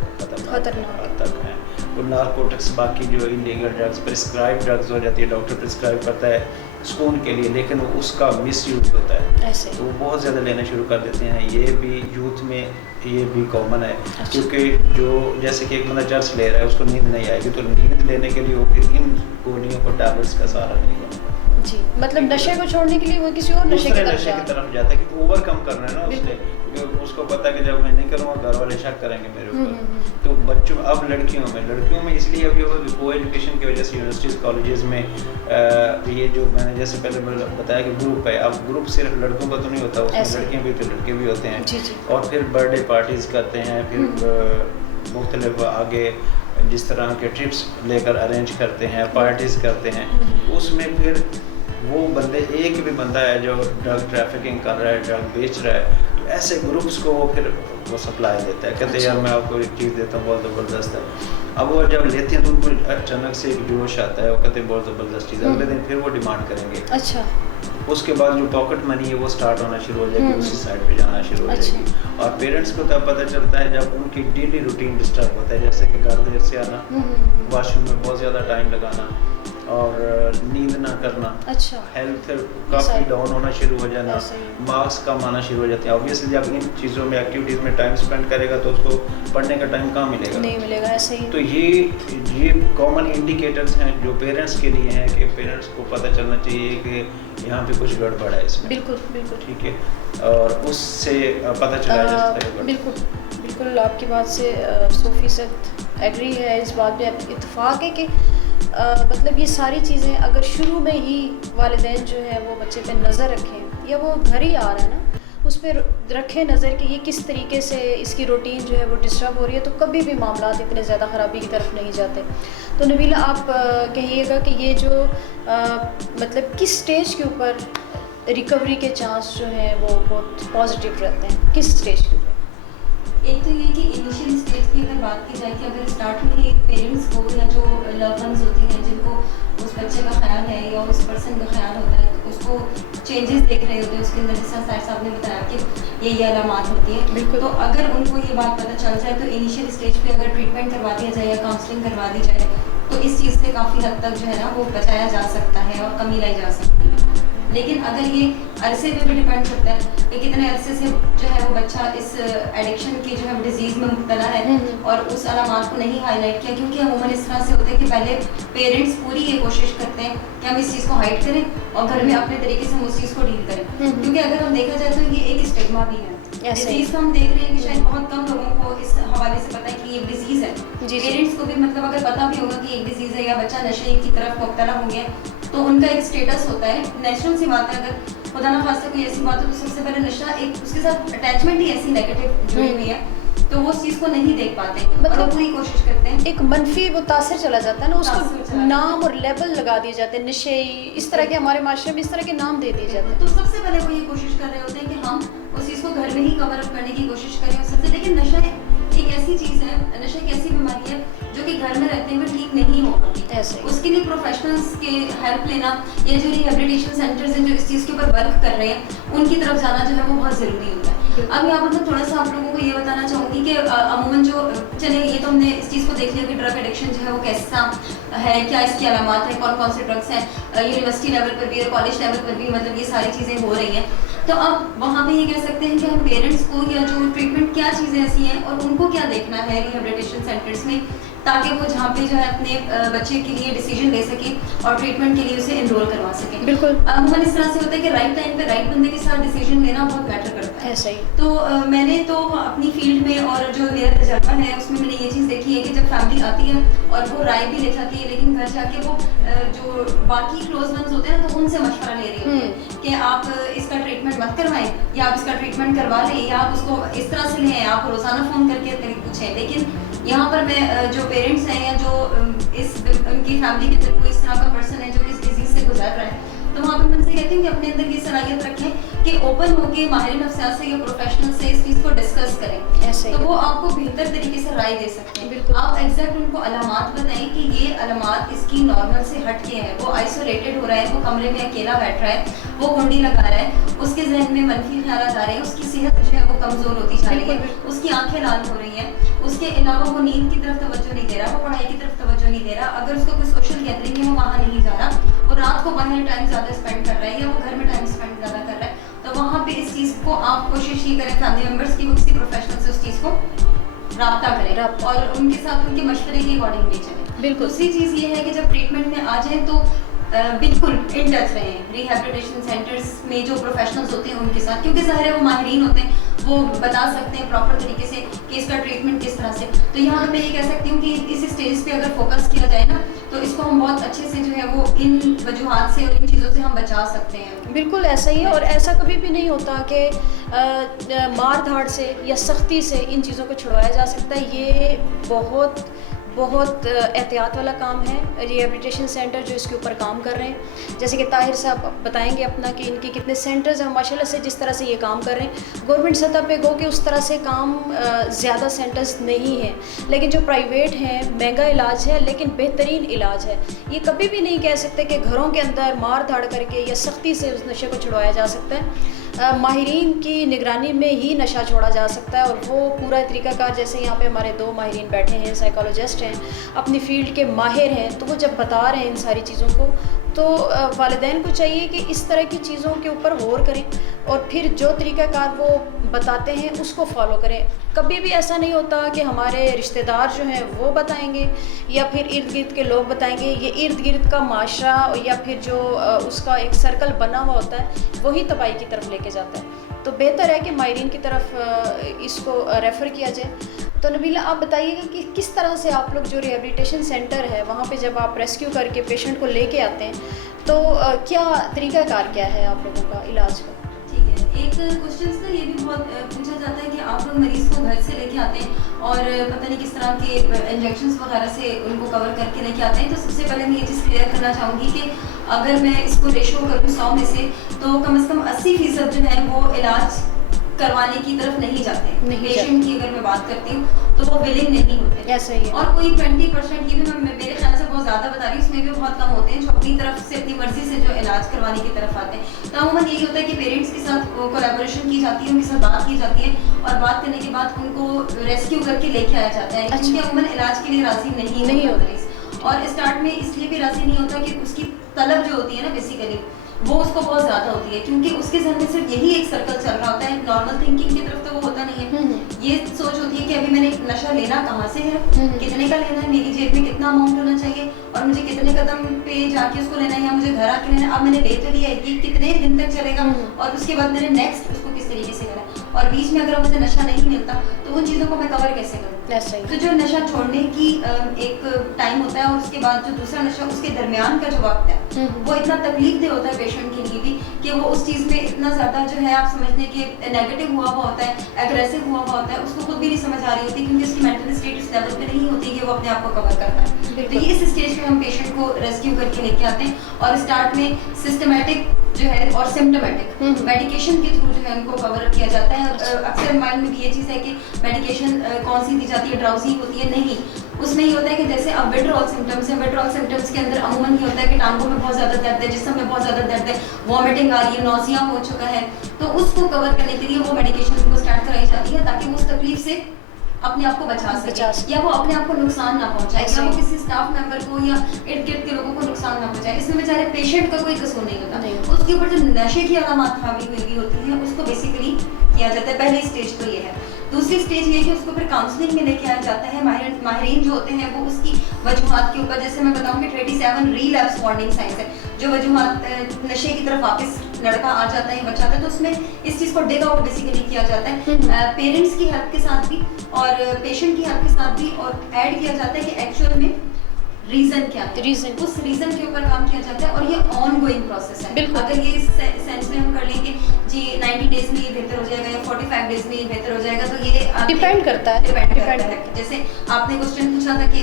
खतरनाक तक हैं। और नारकोटिक्स, बाकी जो इलीगल ड्रग्स, प्रिस्क्राइब ड्रग्स हो जाती है, डॉक्टर प्रिस्क्राइब करता है सुकून के लिए, लेकिन उसका मिसयूज होता है ऐसे, तो वो बहुत ज़्यादा लेना शुरू कर देते हैं। ये भी यूथ में ये भी कॉमन है। अच्छा। क्योंकि जो जैसे कि एक बंदा चर्च ले रहा है, उसको नींद नहीं आएगी, तो नींद लेने के लिए वो फिर इन गोलियों को टैबलेट्स का सहारा लेगा। जी, मतलब नशे को छोड़ने के लिए वो किसी और नशे की तरफ जाता है कि ओवरकम करना है ना उसने, क्योंकि उसको पता है कि जब मैं नहीं करूँगा घर वाले शक करेंगे मेरे ऊपर। तो बच्चों, अब लड़कियों में इसलिए अभी वो को एजुकेशन की वजह से यूनिवर्सिटीज़ कॉलेजेस में ये जो मैंने जैसे पहले बताया कि ग्रुप है, अब ग्रुप सिर्फ लड़कों का तो नहीं होता, उसमें लड़कियाँ भी तो लड़के भी होते हैं। जी जी। और फिर बर्थडे पार्टीज़ करते हैं, फिर मुख्तलिफ आगे जिस तरह के ट्रिप्स लेकर अरेंज करते हैं, पार्टीज़ करते हैं। उसमें फिर वो बंदे, एक भी बंदा है जो ड्रग ट्रैफिकिंग कर रहा है, ड्रग बेच रहा है, तो ऐसे ग्रुप्स को वो फिर वो सप्लाई देता है। कहते हैं यार मैं आपको एक चीज़ देता हूँ, बहुत ज़बरदस्त है। अब वो जब लेते हैं तो उनको अचानक से एक जोश आता है, वो कहते हैं बहुत ज़बरदस्त चीज़ है। अगले दिन फिर वो डिमांड करेंगे। अच्छा। उसके बाद जो पॉकेट मनी है वो स्टार्ट होना शुरू हो जाएगी, उसी साइड पे जाना शुरू हो जाएगी। और पेरेंट्स को तब पता चलता है जब उनकी डेली रूटीन डिस्टर्ब होता है, जैसे कि घर देर से आना, वॉशरूम में बहुत ज़्यादा टाइम लगाना और नींद ना करना। अच्छा। हेल्थ काफ़ी डाउन होना शुरू हो जाना, मार्क्स कम आना शुरू हो जाते हैं। ऑब्वियसली जब इन चीज़ों में, एक्टिविटीज़ में टाइम स्पेंड करेगा तो उसको पढ़ने का टाइम कहाँ मिलेगा? नहीं मिलेगा, ऐसे ही। तो ये कॉमन इंडिकेटर्स हैं जो पेरेंट्स के लिए हैं कि पेरेंट्स को पता चलना चाहिए कि यहाँ पे कुछ गड़बड़ है इसमें। बिल्कुल बिल्कुल। ठीक है। और उससे पता चला जा सकता है। बिल्कुल बिल्कुल, आपकी बात से 100% एग्री है, इस बात पे इत्तेफाक है कि मतलब ये सारी चीज़ें अगर शुरू में ही वालिदैन जो है वो बच्चे पे नज़र रखें, या वो घर ही आ रहा है ना, उस पर रखें नज़र कि ये किस तरीके से इसकी रूटीन जो है वो डिस्टर्ब हो रही है, तो कभी भी मामला इतने ज़्यादा ख़राबी की तरफ नहीं जाते। तो नबीला, आप कहिएगा कि ये जो मतलब किस स्टेज के ऊपर रिकवरी के चांस जो हैं वो बहुत पॉजिटिव रहते हैं, किस स्टेज के ऊपर? एक तो ये कि इनिशियल स्टेज की अगर बात की जाए कि अगर स्टार्ट में ही पेरेंट्स को या जो लव वंस होते हैं जिनको उस बच्चे का ख्याल है या उस पर्सन का ख्याल होता है, तो उसको चेंजेस देख रहे होते हैं उसके अंदर, जैसा साहिर साहब ने बताया कि ये अलामात होती है। बिल्कुल। तो अगर उनको ये बात पता चल जाए तो इनिशियल स्टेज पे अगर ट्रीटमेंट करवा दिया जाए या काउंसलिंग करवा दी जाए तो इस चीज़ से काफ़ी हद तक जो है ना वो बचाया जा सकता है और कमी लाई जा सकती है। लेकिन अगर ये अरसे पे भी डिपेंड करता है कि कितने अरसे से जो है वो बच्चा इस एडिक्शन की जो है डिजीज़ में मुब्तला है और उस अलामात को नहीं हाईलाइट किया, क्योंकि अमूमन इस तरह से होता है कि पहले पेरेंट्स पूरी ये कोशिश करते हैं कि हम इस चीज़ को हाइड करें और घर में अपने तरीके से हम उस चीज़ को डील करें, क्योंकि अगर हम देखा जाए तो ये एक स्टिग्मा भी है। डिजीज़ को हम देख रहे हैं कि शायद बहुत कम लोगों को इस हवाले से पता है कि ये डिजीज़ है। पेरेंट्स को भी मतलब अगर पता भी होगा कि एक डिजीज़ है या बच्चा नशे की तरफ मुब्तला हो गया तो उनका एक स्टेटस होता है, नेचुरल सी बात है। अगर खुदा ना खास्ता कोई ऐसी बात हो तो सबसे पहले नशा एक उसके साथ अटैचमेंट ही ऐसी नेगेटिव जुड़ी हुई है, तो वो उस चीज़ को नहीं देख पाते, मतलब पूरी कोशिश करते हैं। एक मनफी वो तासर चला जाता है ना, उसको नाम और लेबल लगा दिए जाते हैं, नशे, इस तरह के हमारे माशरे में इस तरह के नाम दे दिए जाते हैं। तो सबसे पहले वो ये कोशिश कर रहे होते हैं कि हम उस चीज़ को घर में ही कवर अप करने की कोशिश करें उस सबसे, लेकिन नशा एक ऐसी चीज़ है, नशा एक ऐसी बीमारी है जो कि घर में रहते हुए ठीक नहीं हो पाती। उसके लिए प्रोफेशनल्स के हेल्प लेना या जो रिहेबिलिटेशन सेंटर्स हैं जो इस चीज़ के ऊपर वर्क कर रहे हैं उनकी तरफ जाना जो है वो बहुत ज़रूरी होता है। अब यहाँ पर मैं थोड़ा सा आप लोगों को ये बताना चाहूँगी कि अमूमन जो चले ये तो हमने इस चीज़ को देख लिया कि ड्रग एडिक्शन जो है वो कैसा है, क्या इसकी अलामात है, कौन कौन से ड्रग्स हैं, यूनिवर्सिटी लेवल पर भी और कॉलेज लेवल पर भी मतलब ये सारी चीज़ें हो रही हैं। तो अब वहाँ पे ये कह सकते हैं कि हम पेरेंट्स को या जो ट्रीटमेंट क्या चीज़ें ऐसी हैं और उनको क्या देखना है रिहेबिलिटेशन सेंटर्स में, ताकि वो जहाँ पे जो है अपने बच्चे के लिए डिसीजन ले सके और ट्रीटमेंट के लिए उसे एनरोल करवा सके। बिल्कुल अमूमन इस तरह से होता है कि राइट टाइम पे राइट बंदे के साथ डिसीजन लेना बहुत मैटर करता है। ऐसा ही तो मैंने तो अपनी फील्ड में और जो मेरा तजर्बा है उसमें मैंने ये चीज़ देखी है कि जब फैमिली आती है और वो राय भी ले जाती है, लेकिन घर जाके वो जो बाकी क्लोज वंस होते हैं तो उनसे मशवरा ले रही होती है कि आप इसका ट्रीटमेंट मत करवाएं या आप इसका ट्रीटमेंट करवा लें या आप उसको इस तरह से लें, आप रोज़ाना फ़ोन करके पूछें। लेकिन यहाँ पर मैं जो पेरेंट्स हैं या जो इस उनकी फैमिली के अंदर कोई इस तरह का पर्सन है जो इस डिजीज़ से गुजर रहा है, तो वहाँ पर मैं उनसे कहती हूँ कि अपने अंदर ये सलाहियत रखें कि ओपन होकर माहिर नफ्सियात से या प्रोफेशनल से इस चीज़ को डिस्कस करें, तो वो आपको बेहतर तरीके से राय दे सकते हैं। बिल्कुल आप एग्जैक्ट उनको अलामात बताएं कि ये अलामात इसकी नॉर्मल से हट के हैं, वो आइसोलेटेड हो रहा है, वो कमरे में अकेला बैठ रहा है, वो कुंडी लगा रहा है, उसके जहन में मनफी ख्यालात आ रहे हैं, उसकी सेहत जो है वो कमज़ोर होती जा रही है, उसकी आंखें लाल हो रही हैं, उसके अलावा वो नींद की तरफ तवज्जो नहीं दे रहा, वो पढ़ाई की तरफ तवज्जो नहीं दे रहा, अगर उसको कोई सोशल गैदरिंग है वो वहाँ नहीं जा रहा, वो रात को बाहर टाइम ज़्यादा स्पेंड कर रहा है या वो घर में टाइम स्पेंड ज़्यादा कर रहा है, तो वहाँ पे इस चीज़ को आप कोशिश ये करें फैमिली मेम्बर्स की वो किसी प्रोफेशनल से उस चीज़ को राब्ता करें और उनके साथ उनके मशवरे के अकॉर्डिंगली चलें। बिल्कुल दूसरी चीज़ ये है कि जब ट्रीटमेंट में आ जाए तो बिल्कुल इन टच रहें रिहेबिलिटेशन सेंटर्स में जो प्रोफेशनल्स होते हैं उनके साथ, क्योंकि ज़ाहिर है वो माहिरीन होते हैं, वो बता सकते हैं प्रॉपर तरीके से कि इसका ट्रीटमेंट किस तरह से। तो यहाँ पर मैं ये कह सकती हूँ कि इस स्टेज पे अगर फोकस किया जाए ना तो इसको हम बहुत अच्छे से जो है वो इन वजूहात से और इन चीज़ों से हम बचा सकते हैं। बिल्कुल ऐसा ही है, और ऐसा कभी भी नहीं होता कि मार धाड़ से या सख्ती से इन चीज़ों को छुड़वाया जा सकता है। ये बहुत बहुत एहतियात वाला काम है। रिहेबिलिटेशन सेंटर जो इसके ऊपर काम कर रहे हैं, जैसे कि ताहिर साहब बताएंगे अपना कि इनके कितने सेंटर्स हैं माशाल्लाह से जिस तरह से ये काम कर रहे हैं। गवर्नमेंट सतह पे गो कि उस तरह से काम ज़्यादा सेंटर्स नहीं हैं, लेकिन जो प्राइवेट हैं महंगा इलाज है लेकिन बेहतरीन इलाज है। ये कभी भी नहीं कह सकते कि घरों के अंदर मार धाड़ करके या सख्ती से उस नशे को छुड़वाया जा सकता है। माहिरीन की निगरानी में ही नशा छोड़ा जा सकता है, और वो पूरा तरीक़ाकार, जैसे यहाँ पे हमारे 2 माहिरीन बैठे हैं, साइकोलॉजिस्ट हैं, अपनी फ़ील्ड के माहिर हैं, तो वो जब बता रहे हैं इन सारी चीज़ों को, तो वालिदैन को चाहिए कि इस तरह की चीज़ों के ऊपर गौर करें और फिर जो तरीक़ाकार वो बताते हैं उसको फॉलो करें। कभी भी ऐसा नहीं होता कि हमारे रिश्तेदार जो हैं वो बताएंगे या फिर इर्द गिर्द के लोग बताएंगे। ये इर्द गिर्द का माशरा या फिर जो उसका एक सर्कल बना हुआ होता है वही तबाही की तरफ लेके जाता है। तो बेहतर है कि माहिरीन की तरफ इसको रेफ़र किया जाए। तो नबीला आप बताइएगा कि किस तरह से आप लोग जो रिहेबिलिटेशन सेंटर है वहाँ पे जब आप रेस्क्यू करके पेशेंट को लेके आते हैं तो क्या तरीक़ाकार क्या है आप लोगों का इलाज का? ठीक है, एक क्वेश्चन ना ये भी बहुत पूछा जाता है कि आप लोग मरीज़ को घर से लेके आते हैं और पता नहीं किस तरह के इंजेक्शंस वगैरह से उनको कवर करके लेके आते हैं। तो सबसे पहले मैं ये चीज़ क्लियर करना चाहूँगी कि अगर मैं इसको रेशो करूँ 100 में से तो कम से कम 80% जो है वो इलाज करवाने की तरफ नहीं जाते। पेशेंट की अगर मैं बात करती हूँ तो वो विलिंग नहीं होते। ऐसा ही है। और कोई 20% की भी मैं मेरे ख्याल से बहुत ज़्यादा बता रही हूँ, उसमें भी बहुत कम होते हैं जो अपनी तरफ से अपनी मर्जी से जो इलाज करवाने की तरफ आते हैं। तो अमूमन यही होता है कि पेरेंट्स के साथ कोलैबोरेशन की जाती है, उनके साथ बात की जाती है और बात करने के बाद उनको रेस्क्यू करके लेके आया जाता है। क्योंकि अमूमन इलाज के लिए राजी नहीं होता, और स्टार्ट में इसलिए भी राजी नहीं होता कि उसकी तलब जो होती है ना बेसिकली वो उसको बहुत ज़्यादा होती है, क्योंकि उसके जहन में सिर्फ यही एक सर्कल चल रहा होता है, नॉर्मल थिंकिंग की तरफ तो वो होता नहीं है। ये सोच होती है कि अभी मैंने नशा लेना कहाँ से है, कितने का लेना है, मेरी जेब में कितना अमाउंट होना चाहिए और मुझे कितने कदम पे जाके उसको लेना है या मुझे घर आके लेना है। अब मैंने ले तो लिया है, ये कितने दिन तक चलेगा और उसके बाद मैंने नेक्स्ट उसको किस तरीके से करना है, और बीच में अगर मुझे नशा नहीं मिलता तो उन चीज़ों को मैं कवर कैसे करूँ। तो जो नशा छोड़ने की एक टाइम होता है और उसके बाद जो दूसरा नशा, उसके दरमियान का जो वक्त है वो इतना तकलीफ दे होता है पेशेंट के लिए भी कि वो उस चीज़ में इतना ज़्यादा जो है आप समझने कि नेगेटिव हुआ हुआ होता है, एग्रेसिव हुआ हुआ होता है, उसको खुद भी नहीं समझ आ रही होती क्योंकि उसकी मेंटल स्टेट उस लेवल पे नहीं होती कि वो अपने आप को कवर करता है। तो इस स्टेज पे हम पेशेंट को रेस्क्यू करके लेके आते हैं और स्टार्ट में सिस्टमेटिक जो है और सिम्टोमेटिक मेडिकेशन के थ्रू जो है उनको कवर किया जाता है। अक्सर माइंड में भी ये चीज़ है कि मेडिकेशन कौन सी दी जाती है, ड्राउजी होती है, नहीं, उसमें ये होता है कि जैसे अब विड्रॉल सिम्टम्स हैं, विड्रॉल सिम्टम्स के अंदर अमूमन ये होता है कि टांगों में बहुत ज़्यादा दर्द है, जिस्म में बहुत ज़्यादा दर्द है, वॉमिटिंग आ रही है, नौसिया हो चुका है, तो उसको कवर करने के लिए वो मेडिकेशन उनको स्टार्ट कराई जाती है ताकि वो उस तकलीफ से अपने आप को बचा सके या वो अपने आप को नुकसान ना पहुंचाए या वो किसी स्टाफ मेंबर को या इर्द गिर्द के लोगों को नुकसान ना पहुंचाए। इसमें बेचारे पेशेंट का कोई कसूर नहीं होता, उसके ऊपर जो नशे की अलामत हावी हुई होती है उसको बेसिकली किया जाता है। पहली स्टेज तो ये है। दूसरी स्टेज ये है कि उसको फिर काउंसलिंग में लेके आया जाता है। माहिरीन जो होते हैं वो उसकी वजूहात के ऊपर, जैसे मैं बताऊं कि 27 रिलैप्स वार्निंग साइंस है, जो वजूहात नशे की तरफ वापस लड़का आ जाता है, बच्चा आता है, तो उसमें इस चीज़ को डिग आउट बेसिकली किया जाता है पेरेंट्स की हेल्प के साथ भी और पेशेंट की हेल्प के साथ भी, और ऐड किया जाता है कि एक्चुअल में रीजन क्या है, उस रीजन के ऊपर काम किया जाता है और ये ऑन गोइंग प्रोसेस है। अगर ये सेंस में हम कर लेंगे जी 90 डेज में ये बेहतर हो जाएगा या 45 डेज में ये बेहतर हो जाएगा, तो ये डिपेंड करता है। जैसे आपने क्वेश्चन पूछा था कि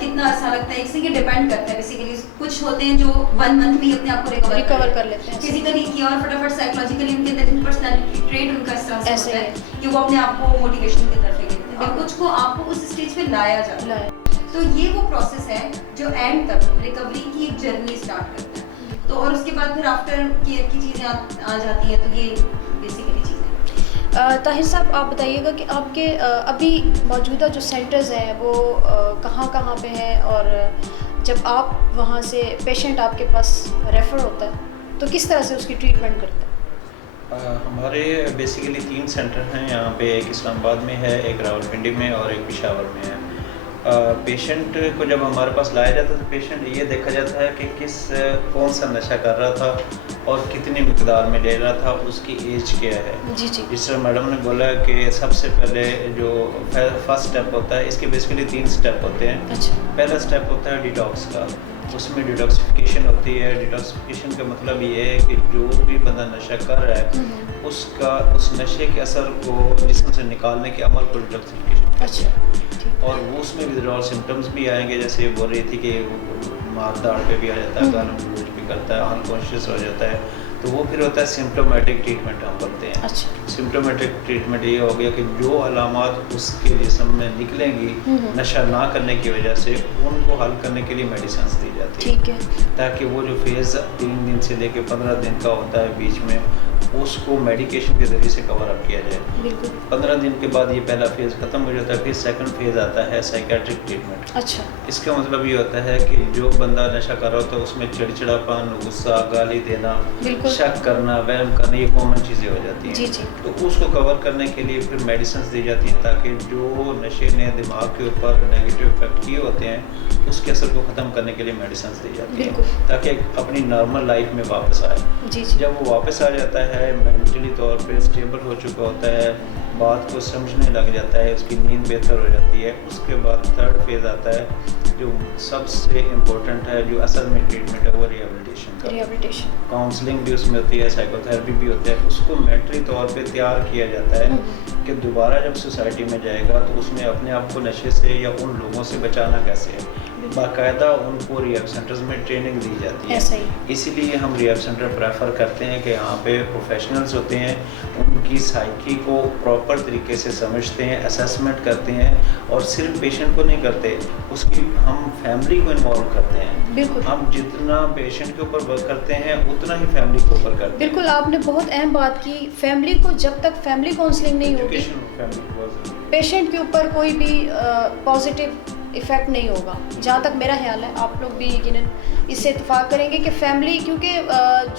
कितना अर्सा लगता है, इसी के डिपेंड करता है बेसिकली। कुछ होते हैं जो 1 मंथ में अपने आप को रिकवर कर लेते हैं फिजिकली की और फटाफट साइकोलॉजिकली उनके अंदर पर्सनैलिटी ट्रेट उनका इस तरह से होता है कि वो अपने आप को मोटिवेशन की तरफ लेके देते हैं और कुछ को आपको उस स्टेज पे लाया जाता है। तो ये वो प्रोसेस है जो एंड तक रिकवरी की एक जर्नी स्टार्ट करता है। तो और उसके बाद फिर आफ्टर केयर की चीज़ें आ जाती हैं, तो ये बेसिकली चीज़ें। ताहिर साहब, आप बताइएगा कि आपके अभी मौजूदा जो सेंटर्स हैं वो कहाँ पे हैं, और जब आप वहाँ से पेशेंट आपके पास रेफ़र होता है तो किस तरह से उसकी ट्रीटमेंट करते हैं? हमारे बेसिकली 3 सेंटर हैं यहाँ पे, एक इस्लामाबाद में है, एक रावलपिंडी में और एक पेशावर में है। पेशेंट को जब हमारे पास लाया जाता है तो पेशेंट ये देखा जाता है कि कौन सा नशा कर रहा था और कितनी मिकदार में ले रहा था, उसकी एज क्या है। जी। जिस तरह मैडम ने बोला कि सबसे पहले जो फर्स्ट स्टेप होता है, इसके बेसिकली 3 स्टेप होते हैं। अच्छा। पहला स्टेप होता है डिटॉक्स का, उसमें डिटॉक्सिफिकेशन होती है। डिटॉक्सिफिकेशन का मतलब ये है कि जो भी बंदा नशा कर रहा है उसका उस नशे के असर को जिस्म से निकालने के अमल को डिटॉक्सिफिकेशन। अच्छा। और वो उसमें विड्रॉल सिम्टम्स भी आएंगे, जैसे बोल रही थी कि मार दाड़ पे भी आ जाता है, गालम गलूज भी करता है, अनकॉन्शियस हो जाता है, तो वो फिर होता है सिम्टोमेटिक ट्रीटमेंट हम बोलते हैं। अच्छा। सिम्टोमेटिक ट्रीटमेंट ये हो गया कि जो अलामात उसके जिस्म में निकलेंगी नशा ना करने की वजह से, उनको हल करने के लिए मेडिसिन दी जाती है। ठीक है। ताकि वो जो फेज़ 3 दिन से लेकर 15 दिन का होता है बीच में, उसको मेडिकेशन के ज़रिए से कवर अप किया जाए। बिल्कुल। 15 दिन के बाद ये पहला फेज़ ख़त्म हो जाता है, फिर सेकंड फेज़ आता है साइकेट्रिक ट्रीटमेंट। अच्छा। इसका इसका मतलब ये होता है कि जो बंदा नशा कर रहा होता है उसमें चिड़चिड़ापन, गुस्सा, गाली देना, शक करना, वहम करना, ये कॉमन चीज़ें हो जाती हैं। जी। तो उसको कवर करने के लिए फिर मेडिसिन दी जाती हैं ताकि जो नशे ने दिमाग के ऊपर नेगेटिव इफेक्ट किए होते हैं उसके असर को ख़त्म करने के लिए मेडिसिन दी जाती है ताकि अपनी नॉर्मल लाइफ में वापस आए। जी। जब वो वापस आ जाता है, मेंटली तौर पे स्टेबल हो चुका होता है, बात को समझने लग जाता है, उसकी नींद बेहतर हो जाती है, उसके बाद थर्ड फेज़ आता है जो सबसे इम्पोर्टेंट है, जो असल में ट्रीटमेंट है, वो रिहेबिलिटेशन। काउंसलिंग भी उसमें होती है, साइकोथेरेपी भी होता है। उसको मेंटली तौर पे तैयार किया जाता है कि दोबारा जब सोसाइटी में जाएगा तो उसमें अपने आप को नशे से या उन लोगों से बचाना कैसे है। बाकायदा उनको रिहैब सेंटर्स में ट्रेनिंग दी जाती है। इसीलिए हम रिहैब सेंटर प्रेफर करते हैं कि यहाँ पे प्रोफेशनल्स होते हैं, उनकी साइकी को प्रॉपर तरीके से समझते हैं, असेसमेंट करते हैं, और सिर्फ पेशेंट को नहीं करते, उसकी हम फैमिली को इन्वॉल्व करते हैं। बिल्कुल। हम जितना पेशेंट के ऊपर वर्क करते हैं उतना ही फैमिली के ऊपर करते हैं। बिल्कुल, आपने बहुत अहम बात की। फैमिली को जब तक फैमिली काउंसलिंग नहीं होगी, पेशेंट के ऊपर कोई भी पॉजिटिव इफ़ेक्ट नहीं होगा। जहाँ तक मेरा ख्याल है, आप लोग भी यकीनन इससे इत्तेफाक करेंगे कि फैमिली, क्योंकि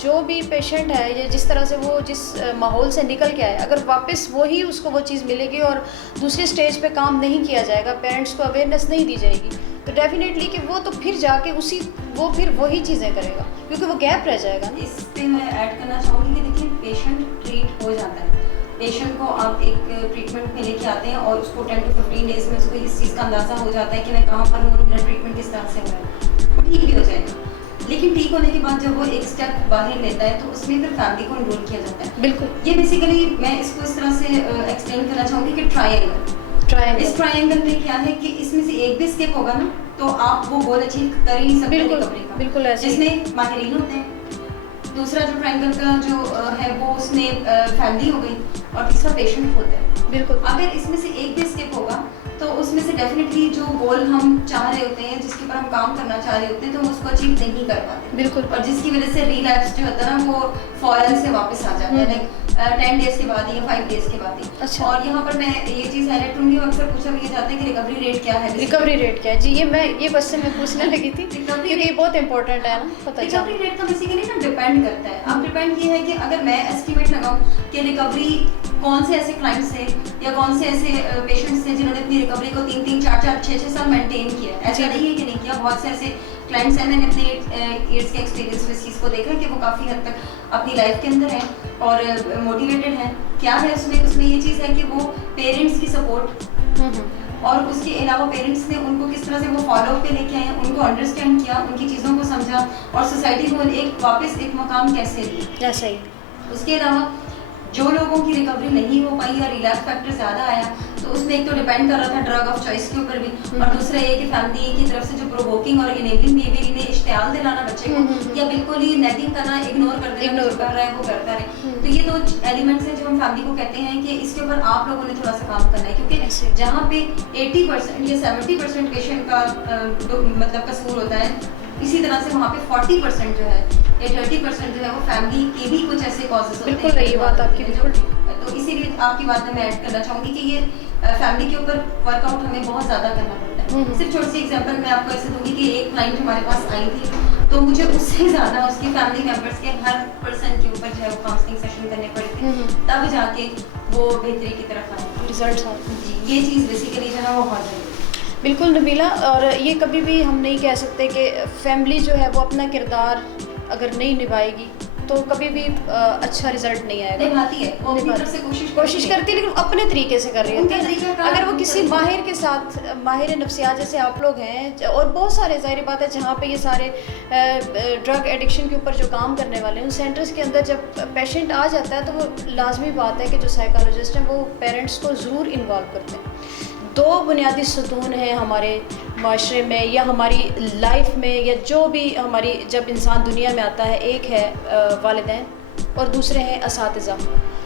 जो भी पेशेंट है या जिस तरह से वो जिस माहौल से निकल के आए, अगर वापस वही उसको वो चीज़ मिलेगी और दूसरी स्टेज पे काम नहीं किया जाएगा, पेरेंट्स को अवेयरनेस नहीं दी जाएगी, तो डेफिनेटली कि वो तो फिर जाके वो फिर वही चीज़ें करेगा, क्योंकि वो गैप रह जाएगा। इस पे मैं ऐड करना चाहूँगी कि देखिए, पेशेंट ट्रीट हो जाता है। पेशेंट को आप एक ट्रीटमेंट में लेके आते हैं और उसको 10 to 15 डेज में उसको इस चीज़ का अंदाज़ा हो जाता है कि मैं कहाँ पर हूँ और मेरा ट्रीटमेंट किस तरह से हो रहा है, वो ठीक भी हो जाएगा। लेकिन ठीक होने के बाद जब वो एक स्टेप बाहर लेता है तो उसमें फिर फैमिली को इनरोल किया जाता है। बिल्कुल, ये बेसिकली मैं इसको इस तरह से एक्सप्लेन करना चाहूँगी कि ट्रायंगल, इस ट्रायंगल में क्या है कि इसमें से एक भी स्टेप होगा ना तो आप वो गोल अचीव कर ही नहीं सकते रिकवरी का। बिल्कुल ऐसे, जिसमें माहिरीन होते हैं, दूसरा जो ट्रायंगल का जो है वो उसमें फैमिली हो गई, और तीसरा पेशेंट होता है। बिल्कुल, अगर इसमें से एक भी स्टेप होगा तो उसमें से डेफिनेटली जो गोल हम चाह रहे होते हैं, जिसके ऊपर हम काम करना चाह रहे होते हैं, तो हम उसको अचीव नहीं कर पाते। बिल्कुल, और जिसकी वजह से रिलैप्स जो होता है ना वो फौरन से वापस आ जाता है, लाइक 10 डेज के बाद या 5 डेज के बाद ही। अच्छा। और यहाँ पर मैं ये चीज़ हाईलाइट करूँगी, अक्सर पूछा भी जाता है कि रिकवरी रेट क्या है। रिकवरी रेट क्या है जी? ये क्वेश्चन मैं पूछने लगी थी Recovery क्योंकि ये बहुत इंपॉर्टेंट है ना, पता चला। रिकवरी रेट का बेसिकली ना डिपेंड करता है। अब डिपेंड ये है कि अगर मैं एस्टिमेट लगाऊं कि रिकवरी कौन से ऐसे क्लाइंट्स थे या कौन से ऐसे पेशेंट्स थे जिन्होंने अपनी रिकवरी को 3-3, 4-4, 6-6 साल मेंटेन किया, ऐसा नहीं है कि नहीं किया। बहुत से ऐसे क्लाइंट्स हैं, मैंने अपने ईयर्स के एक्सपीरियंस में इस चीज़ को देखा है कि वो काफ़ी हद तक अपनी लाइफ के अंदर हैं और मोटिवेटेड हैं। क्या है उसमें ये चीज़ है कि वो पेरेंट्स की सपोर्ट और उसके अलावा पेरेंट्स ने उनको किस तरह से वो फॉलो अप पे लेके आए, उनको अंडरस्टैंड किया, उनकी चीज़ों को समझा और सोसाइटी को एक वापस एक मकाम कैसे दिया। ऐसा ही। उसके अलावा जो लोगों की रिकवरी नहीं हो पाई या रिलैप्स फैक्टर ज़्यादा आया, तो उसमें एक तो डिपेंड कर रहा था ड्रग ऑफ चॉइस के ऊपर भी, और दूसरा ये कि फैमिली की तरफ से जो प्रोवोकिंग और इनेबलिंग बिहेवियर, इन्हें इश्तियाल दिलाना बच्चे को या बिल्कुल ही नेगिंग करना, इग्नोर कर देना, जो कर रहा है वो करता रहे। तो ये 2 एलिमेंट्स हैं जो हम फैमिली को कहते हैं कि इसके ऊपर आप लोगों ने थोड़ा सा काम करना है, क्योंकि जहाँ पे 80% या 70% पेशेंट का मतलब कसूर होता है, इसी तरह से वहाँ पे 40% जो है या 30% जो है वो फैमिली के भी कुछ ऐसे कॉजेस होते हैं। बिल्कुल रही बात आपकी, बिल्कुल। तो इसीलिए आपकी बात में मैं ऐड करना चाहूँगी कि ये फैमिली के ऊपर वर्कआउट हमें बहुत ज़्यादा करना पड़ता है। सिर्फ छोटी सी एग्जांपल मैं आपको ऐसे दूंगी कि एक क्लाइंट हमारे पास आई थी, तो मुझे उससे ज़्यादा उसकी फैमिली मेम्बर्स के हर पर्सन के ऊपर जो है वो काउंसलिंग सेशन करने पड़े थे, तब जाके वो बेहतरी की तरफ आए, रिजल्ट्स आते हैं। जी, ये चीज़ बेसिकली जो है वो बहुत जरूरी है। बिल्कुल नबीला, और ये कभी भी हम नहीं कह सकते कि फैमिली जो है वो अपना किरदार अगर नहीं निभाएगी तो कभी भी अच्छा रिजल्ट नहीं आएगा। निभाती है, वो अपनी तरफ से कोशिश करती है, लेकिन अपने तरीके से कर रही होती है। अगर वो किसी माहिर के साथ, माहिर नफ्सियात जैसे आप लोग हैं, और बहुत सारे ज़ाहिर बात है जहाँ पे ये सारे ड्रग एडिक्शन के ऊपर जो काम करने वाले हैं, उन सेंटर्स के अंदर जब पेशेंट आ जाता है तो वो लाजमी बात है कि जो साइकोलॉजिस्ट हैं वो पेरेंट्स को ज़रूर इन्वॉल्व करते हैं। 2 बुनियादी सतून हैं हमारे माशरे में या हमारी लाइफ में, या जो भी हमारी जब इंसान दुनिया में आता है, एक है वालिदैन और दूसरे हैं असातिज़ा,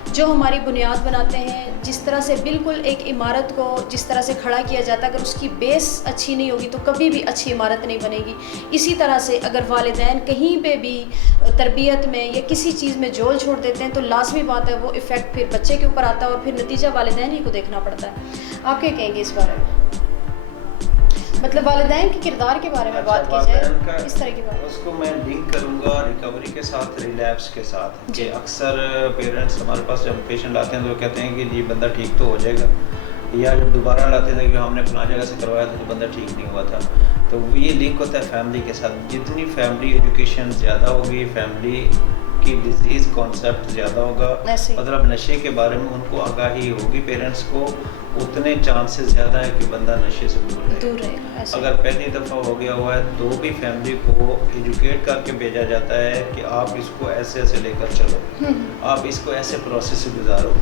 जो हमारी बुनियाद बनाते हैं। जिस तरह से बिल्कुल एक इमारत को जिस तरह से खड़ा किया जाता है, अगर उसकी बेस अच्छी नहीं होगी तो कभी भी अच्छी इमारत नहीं बनेगी। इसी तरह से अगर वालिदैन कहीं पे भी तरबियत में या किसी चीज़ में जोल छोड़ देते हैं तो लाजमी बात है वो इफ़ेक्ट फिर बच्चे के ऊपर आता है और फिर नतीजा वालिदैन ही को देखना पड़ता है। आप क्या कहेंगे इस बारे में? मतलब वालिदैन के किरदार के बारे में बात की जाए, इस तरह की बात। उसको मैं लिंक करूँगा रिकवरी के साथ, रिलैप्स के साथ। कि अक्सर पेरेंट्स हमारे पास जब पेशेंट आते हैं तो कहते हैं कि ये बंदा ठीक तो हो जाएगा, या जब दोबारा लाते थे कि हमने फलां जगह से करवाया था तो बंदा ठीक नहीं हुआ था। तो ये लिंक होता है फैमिली के साथ। जितनी फैमिली एजुकेशन ज़्यादा होगी, फैमिली की डिजीज़ कॉन्सेप्ट ज़्यादा होगा, मतलब नशे के बारे में उनको आगाही होगी पेरेंट्स को, उतने चांसेस ज़्यादा है कि बंदा नशे से दूर रहेगा। अगर पहली दफ़ा हो गया हुआ है तो भी फैमिली को एजुकेट करके भेजा जाता है कि आप इसको ऐसे ऐसे लेकर चलो, आप इसको ऐसे प्रोसेस से गुजारो।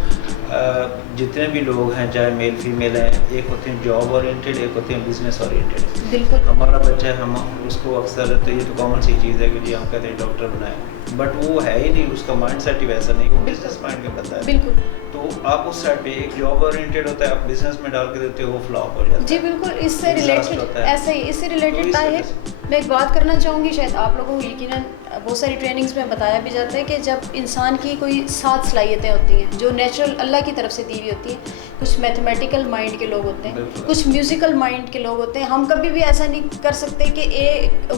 जितने भी लोग हैं, चाहे मेल फीमेल हैं, एक होते हैं जॉब ओरिएंटेड, एक होते हैं बिजनेस ओरिएंटेड। बिल्कुल, हमारा बच्चा है, हम उसको अक्सर, तो ये तो कॉमन सी चीज़ है कि जी हम कहते हैं डॉक्टर बनाए, बट वो है ही नहीं, उसका माइंड सेट ही वैसा नहीं, वो बिजनेस माइंड का बंदा है। बिल्कुल, तो आप उस साइड पे एक जॉब ओरिएंटेड होता है, आप बिजनेस में डाल के देते हो, वो फ्लॉप हो जाता है। जी बिल्कुल, इससे रिलेटेड ऐसे ही, इससे रिलेटेड है। मैं एक बात करना चाहूँगी, शायद आप लोगों को यकीनन बहुत सारी ट्रेनिंग्स में बताया भी जाता है कि जब इंसान की कोई 7 सलाहियतें होती हैं जो नेचुरल अल्लाह की तरफ से दी हुई होती हैं, कुछ मैथमेटिकल माइंड के लोग होते हैं, कुछ म्यूज़िकल माइंड के लोग होते हैं। हम कभी भी ऐसा नहीं कर सकते कि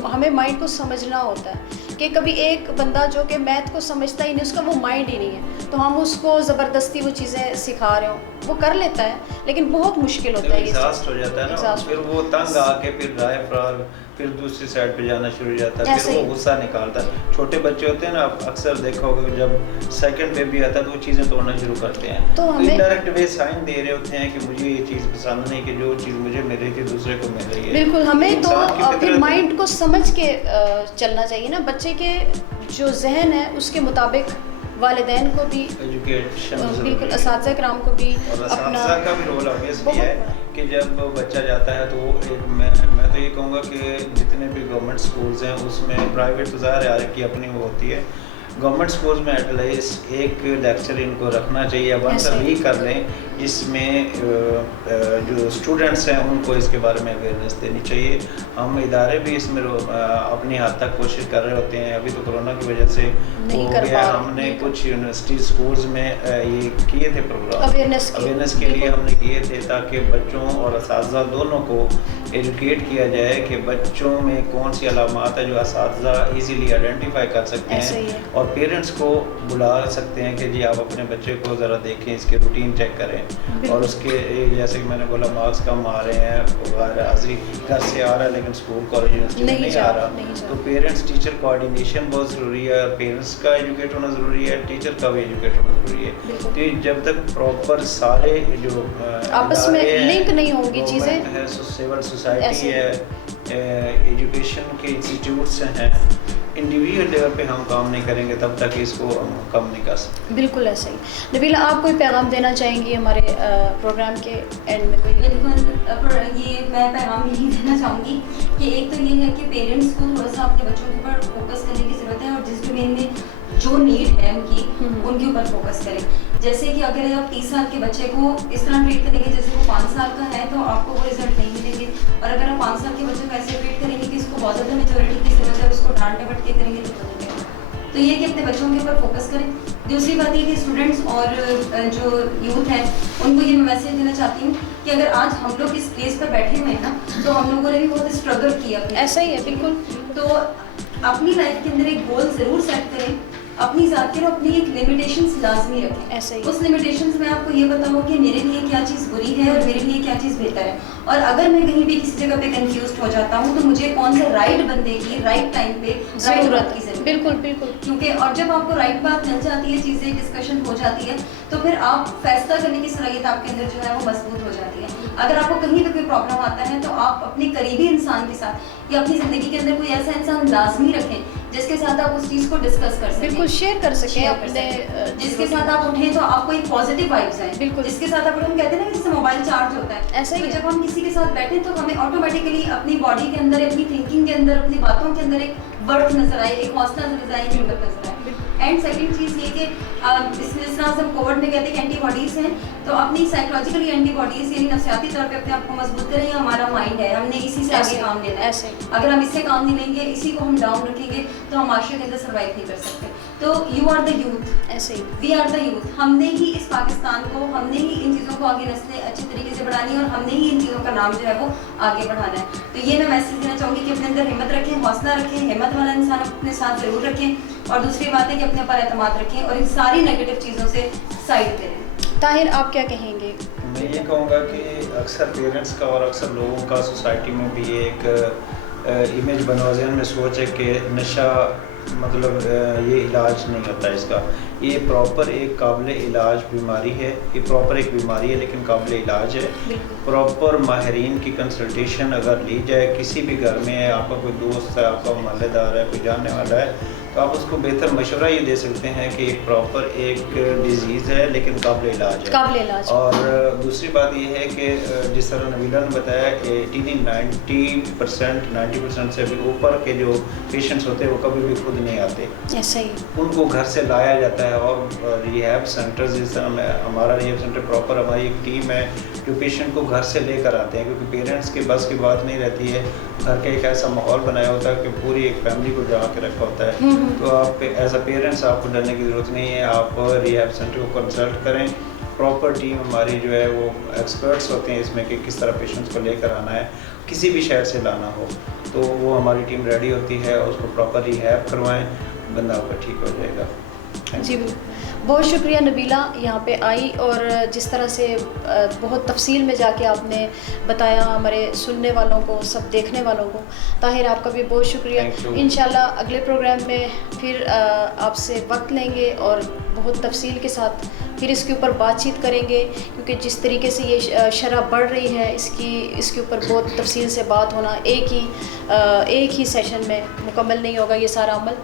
हमें माइंड को समझना होता है कि कभी एक बंदा जो कि मैथ को समझता ही नहीं, उसका वो माइंड ही नहीं है, तो हम उसको ज़बरदस्ती वो चीज़ें सिखा रहे हो, वो कर लेता है लेकिन बहुत मुश्किल होता है। एग्जॉस्ट हो जाता है ना, फिर वो तंग आके फिर राय फरार फिर दूसरी साइड पे जाना शुरू हो जाता है, फिर वो गुस्सा निकालता है। छोटे बच्चे होते हैं ना, आप अक्सर देखा होगा जब सेकंड बेबी आता है तो वो चीज़ें तोड़ना शुरू करते हैं, तो इनडायरेक्ट वे साइन दे रहे होते हैं कि मुझे ये चीज़ पसंद नहीं, कि जो चीज़ मुझे मिल रही थी दूसरे को मिल रही है। बिल्कुल, हमें तो अपने माइंड को समझ के चलना चाहिए ना। बच्चे के जो जहन है उसके मुताबिक वालिदैन को भी एजुकेशन, बिल्कुल असातिज़ा कराम को भी अपना का भी रोल ऑब्वियसली है कि जब बच्चा जाता है तो मैं तो ये कहूँगा कि जितने भी गवर्नमेंट स्कूल्स हैं उसमें, प्राइवेट तो ज़ाहिर है की अपनी वो होती है, गवर्नमेंट स्कूल्स में एटलीस्ट एक लेक्चर इनको रखना चाहिए, वंस अ वीक कर लें, जिसमें जो स्टूडेंट्स हैं उनको इसके बारे में अवेयरनेस देनी चाहिए। हम इदारे भी इसमें अपनी हद तक कोशिश कर रहे होते हैं। अभी तो कोरोना की वजह से हो गया, हमने कुछ यूनिवर्सिटी स्कूल्स में ये किए थे प्रोग्राम अवेयरनेस के लिए हमने किए थे, ताकि बच्चों और असातिज़ा दोनों को एजुकेट किया जाए कि बच्चों में कौन सी अलामात है जो असातिज़ा ईज़िली आइडेंटिफाई कर सकते हैं, और पेरेंट्स को बुला सकते हैं कि जी आप अपने बच्चे को ज़रा देखें, इसके रूटीन चेक करें, और उसके जैसे कि मैंने बोला मार्क्स कम आ रहे हैं, हाजिरी घर से आ रहा है लेकिन स्कूल कॉलेज यूनिवर्सिटी में नहीं आ रहा, तो पेरेंट्स टीचर कोऑर्डिनेशन बहुत ज़रूरी है। पेरेंट्स का एजुकेट होना ज़रूरी है, टीचर का भी एजुकेट होना ज़रूरी है। तो जब तक प्रॉपर सारे जो आपस में लिंक नहीं होंगी चीज़ें, सिविल सोसाइटी है, एजुकेशन के इंस्टीट्यूट्स हैं, इंडिविजुअल लेवल पे हम काम नहीं करेंगे तब तक इसको हम कम नहीं कर सकते। बिल्कुल ऐसा ही। नबीला, आप कोई पैगाम देना चाहेंगी हमारे प्रोग्राम के एंड में? कोई बिल्कुल, ये मैं पैगाम यही देना चाहूँगी कि एक तो ये है कि पेरेंट्स को थोड़ा सा अपने बच्चों के ऊपर फोकस करने की ज़रूरत है, और जिस डोमेन में जो नीड है उनके ऊपर फोकस करें। जैसे कि अगर आप 30 साल के बच्चे को इस तरह ट्रीट करेंगे जैसे वो 5 साल का है, तो आपको वो रिजल्ट नहीं मिलेंगे, और अगर आप 5 साल के बच्चे को ऐसे ट्रीट करेंगे कि उसको बहुत ज़्यादा मेच्योरिटी की ज़रूरत है, उसको डांट डपट के करेंगे तो मिलेगा। तो ये कि अपने बच्चों के ऊपर फोकस करें। दूसरी बात ये कि स्टूडेंट्स और जो यूथ है उनको ये मैं मैसेज देना चाहती हूँ कि अगर आज हम लोग इस प्लेस पर बैठे हुए हैं ना, तो हम लोगों ने भी बहुत स्ट्रगल किया। ऐसा ही है, बिल्कुल। तो अपनी लाइफ के अंदर एक गोल ज़रूर सेट करें, अपनी ज़ात के, अपनी एक लिमिटेशंस लाजमी रखें। ऐसा ही। उस लिमिटेशंस में आपको ये बताऊँ कि मेरे लिए क्या चीज़ बुरी है और मेरे लिए क्या चीज़ बेहतर है, और अगर मैं कहीं भी किसी जगह पे कंफ्यूज हो जाता हूँ तो मुझे कौन से राइट बंदे की राइट टाइम पे राइट बात की जरूरत। बिल्कुल बिल्कुल, क्योंकि और जब आपको राइट बात मिल जाती है, चीज़ें डिस्कशन हो जाती है, तो फिर आप फैसला करने की सलाहियत आपके अंदर जो है वो मजबूत हो जाती है। अगर आपको कहीं भी कोई प्रॉब्लम आता है तो आप अपने करीबी इंसान के साथ या अपनी ज़िंदगी के अंदर कोई ऐसा इंसान लाजमी रखें जिसके साथ आप उस चीज़ को डिस्कस कर सकें, बिल्कुल शेयर कर सकें अपने, जिसके साथ आप उठें तो आपको एक पॉजिटिव वाइब्स आए। बिल्कुल, जिसके साथ आप उठें, कहते हैं ना कि जैसे मोबाइल चार्ज होता है, ऐसा ही। जब हम किसी के साथ बैठे तो हमें ऑटोमेटिकली अपनी बॉडी के अंदर, अपनी थिंकिंग के अंदर, अपनी बातों के अंदर एक वर्थ नजर आए, एक हौसला नजर आए, हिम्मत नजर आए। एंड सेकंड चीज़ ये कि जिस तरह से हम कोविड में कहते हैं कि एंटीबॉडीज़ हैं, तो अपनी साइकोलॉजिकली एंटीबॉडीज़ यानी नफ्सियाती तौर पे अपने आप को मजबूत करें। ये हमारा माइंड है, हमने इसी से आगे काम लेना है। अगर हम इससे काम नहीं लेंगे, इसी को हम डाउन रखेंगे, तो हम माशरे के अंदर सर्वाइव नहीं कर सकते। तो यू आर द यूथ, ऐसे ही वी आर द यूथ। हमने ही इस पाकिस्तान को, हमने ही इन चीज़ों को आगे नस्लें अच्छी तरीके से बढ़ानी है, और हमने ही इन चीज़ों का नाम जो है वो आगे बढ़ाना है। तो ये मैं मैसेज देना चाहूँगी कि अपने अंदर हिम्मत रखें, हौसला रखें, हिम्मत वाला इंसान अपने साथ ज़रूर रखें, और दूसरी बात है कि अपने ऊपर एतमाद रखें और इन सारी नेगेटिव चीज़ों से साइड करें। ताहिर, आप क्या कहेंगे? मैं ये कहूँगा कि अक्सर पेरेंट्स का और अक्सर लोगों का सोसाइटी में भी एक इमेज बना हुआ, जहन में सोच है कि नशा मतलब ये इलाज नहीं होता इसका। ये प्रॉपर एक काबिल इलाज बीमारी है, ये प्रॉपर एक बीमारी है लेकिन काबिल इलाज है। प्रॉपर माहिरीन की कंसल्टेशन अगर ली जाए, किसी भी घर में है, आपका कोई दोस्त है, आपका मोहल्लेदार है, कोई जानने वाला है, तो आप उसको बेहतर मशवरा ये दे सकते हैं कि एक प्रॉपर एक डिजीज़ है लेकिन काबिल इलाज है, काबिल इलाज। और दूसरी बात ये है कि जिस तरह नबीला ने बताया कि 90% से भी ऊपर के जो पेशेंट्स होते हैं वो कभी भी खुद नहीं आते, ऐसा ही उनको घर से लाया जाता है। और रिहैब सेंटर, जिस तरह हमारा रिहैब सेंटर प्रॉपर, हमारी एक टीम है जो पेशेंट को घर से लेकर आते हैं, क्योंकि पेरेंट्स के बस की बात नहीं रहती है। घर का एक ऐसा माहौल बनाया होता है कि पूरी एक फैमिली को जगा के रखा होता है। तो आप एज अ पेरेंट्स आपको डरने की ज़रूरत नहीं है। आप रिहैब सेंटर को कंसल्ट करें। प्रॉपर टीम हमारी जो है वो एक्सपर्ट्स होते हैं इसमें कि किस तरह पेशेंट्स को लेकर आना है, किसी भी शहर से लाना हो तो वो हमारी टीम रेडी होती है। उसको प्रॉपर रिहैब करवाएं, बंदा आपका ठीक हो जाएगा। जी बहुत शुक्रिया नबीला यहाँ पे आई और जिस तरह से बहुत तफसील में जाके आपने बताया हमारे सुनने वालों को, सब देखने वालों को। ताहिर आपका भी बहुत शुक्रिया। इंशाल्लाह अगले प्रोग्राम में फिर आपसे वक्त लेंगे और बहुत तफसील के साथ फिर इसके ऊपर बातचीत करेंगे, क्योंकि जिस तरीके से ये शरह बढ़ रही है इसके ऊपर बहुत तफसील से बात होना एक ही सेशन में मुकम्मल नहीं होगा ये सारा अमल।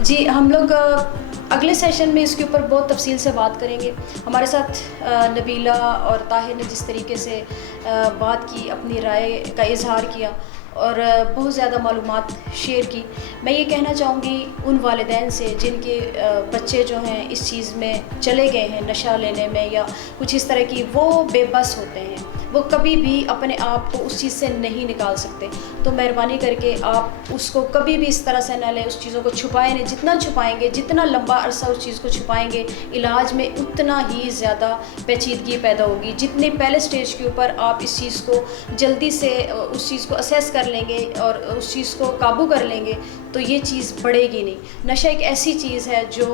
जी हम लोग अगले सेशन में इसके ऊपर बहुत तफसील से बात करेंगे। हमारे साथ नबीला और ताहिर ने जिस तरीके से बात की, अपनी राय का इजहार किया और बहुत ज़्यादा मालूमात शेयर की। मैं ये कहना चाहूँगी उन वालिदैन से जिनके बच्चे जो हैं इस चीज़ में चले गए हैं, नशा लेने में या कुछ इस तरह की, वो बेबस होते हैं, वो कभी भी अपने आप को उस चीज़ से नहीं निकाल सकते। तो मेहरबानी करके आप उसको कभी भी इस तरह से न लें, उस चीज़ों को छुपाएं नहीं। जितना छुपाएंगे, जितना लंबा अरसा उस चीज़ को छुपाएंगे, इलाज में उतना ही ज़्यादा पेचीदगी पैदा होगी। जितने पहले स्टेज के ऊपर आप इस चीज़ को जल्दी से उस चीज़ को असेस कर लेंगे और उस चीज़ को काबू कर लेंगे तो ये चीज़ बढ़ेगी नहीं। नशा एक ऐसी चीज़ है जो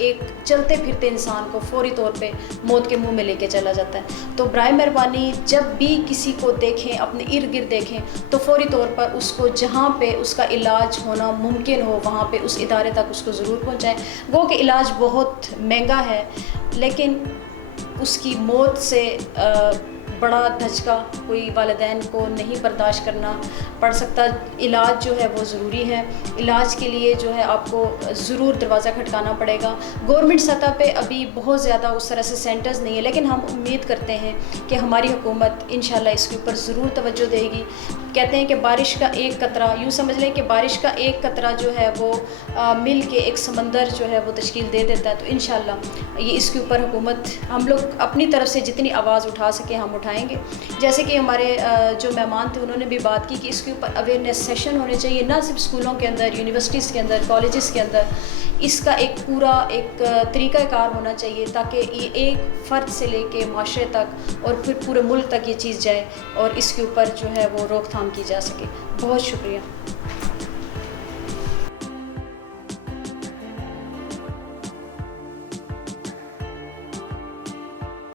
एक चलते फिरते इंसान को फौरी तौर पे मौत के मुंह में लेके चला जाता है। तो बराए मेहरबानी जब भी किसी को देखें, अपने इर्द गिर्द देखें, तो फौरी तौर पर उसको जहाँ पे उसका इलाज होना मुमकिन हो वहाँ पे उस इदारे तक उसको ज़रूर पहुँचाएँ। गो कि इलाज बहुत महंगा है, लेकिन उसकी मौत से बड़ा धचका कोई वालिदैन को नहीं बर्दाश्त करना पड़ सकता। इलाज जो है वो ज़रूरी है। इलाज के लिए जो है आपको ज़रूर दरवाज़ा खटकाना पड़ेगा। गवर्नमेंट सतह पे अभी बहुत ज़्यादा उस तरह से सेंटर्स नहीं है, लेकिन हम उम्मीद करते हैं कि हमारी हुकूमत इंशाल्लाह इसके ऊपर ज़रूर तवज्जो देगी। कहते हैं कि बारिश का एक कतरा, यूँ समझ लें कि बारिश का एक कतरा जो है वो मिल के एक समंदर जो है वो तश्कील दे देता है। तो इंशाल्लाह ये इसके ऊपर हुकूमत, हम लोग अपनी तरफ से जितनी आवाज़ उठा सके हम उठाएंगे। जैसे कि हमारे जो मेहमान थे उन्होंने भी बात की कि इसके ऊपर अवेयरनेस सेशन होने चाहिए, ना सिर्फ स्कूलों के अंदर, यूनिवर्सिटीज़ के अंदर, कॉलेजेस के अंदर। इसका एक पूरा एक तरीक़ाकार होना चाहिए ताकि ये एक फ़र्द से लेके माशरे तक और फिर पूरे मुल्क तक ये चीज़ जाए और इसके ऊपर जो है वो रोकथाम की जा सके। बहुत शुक्रिया।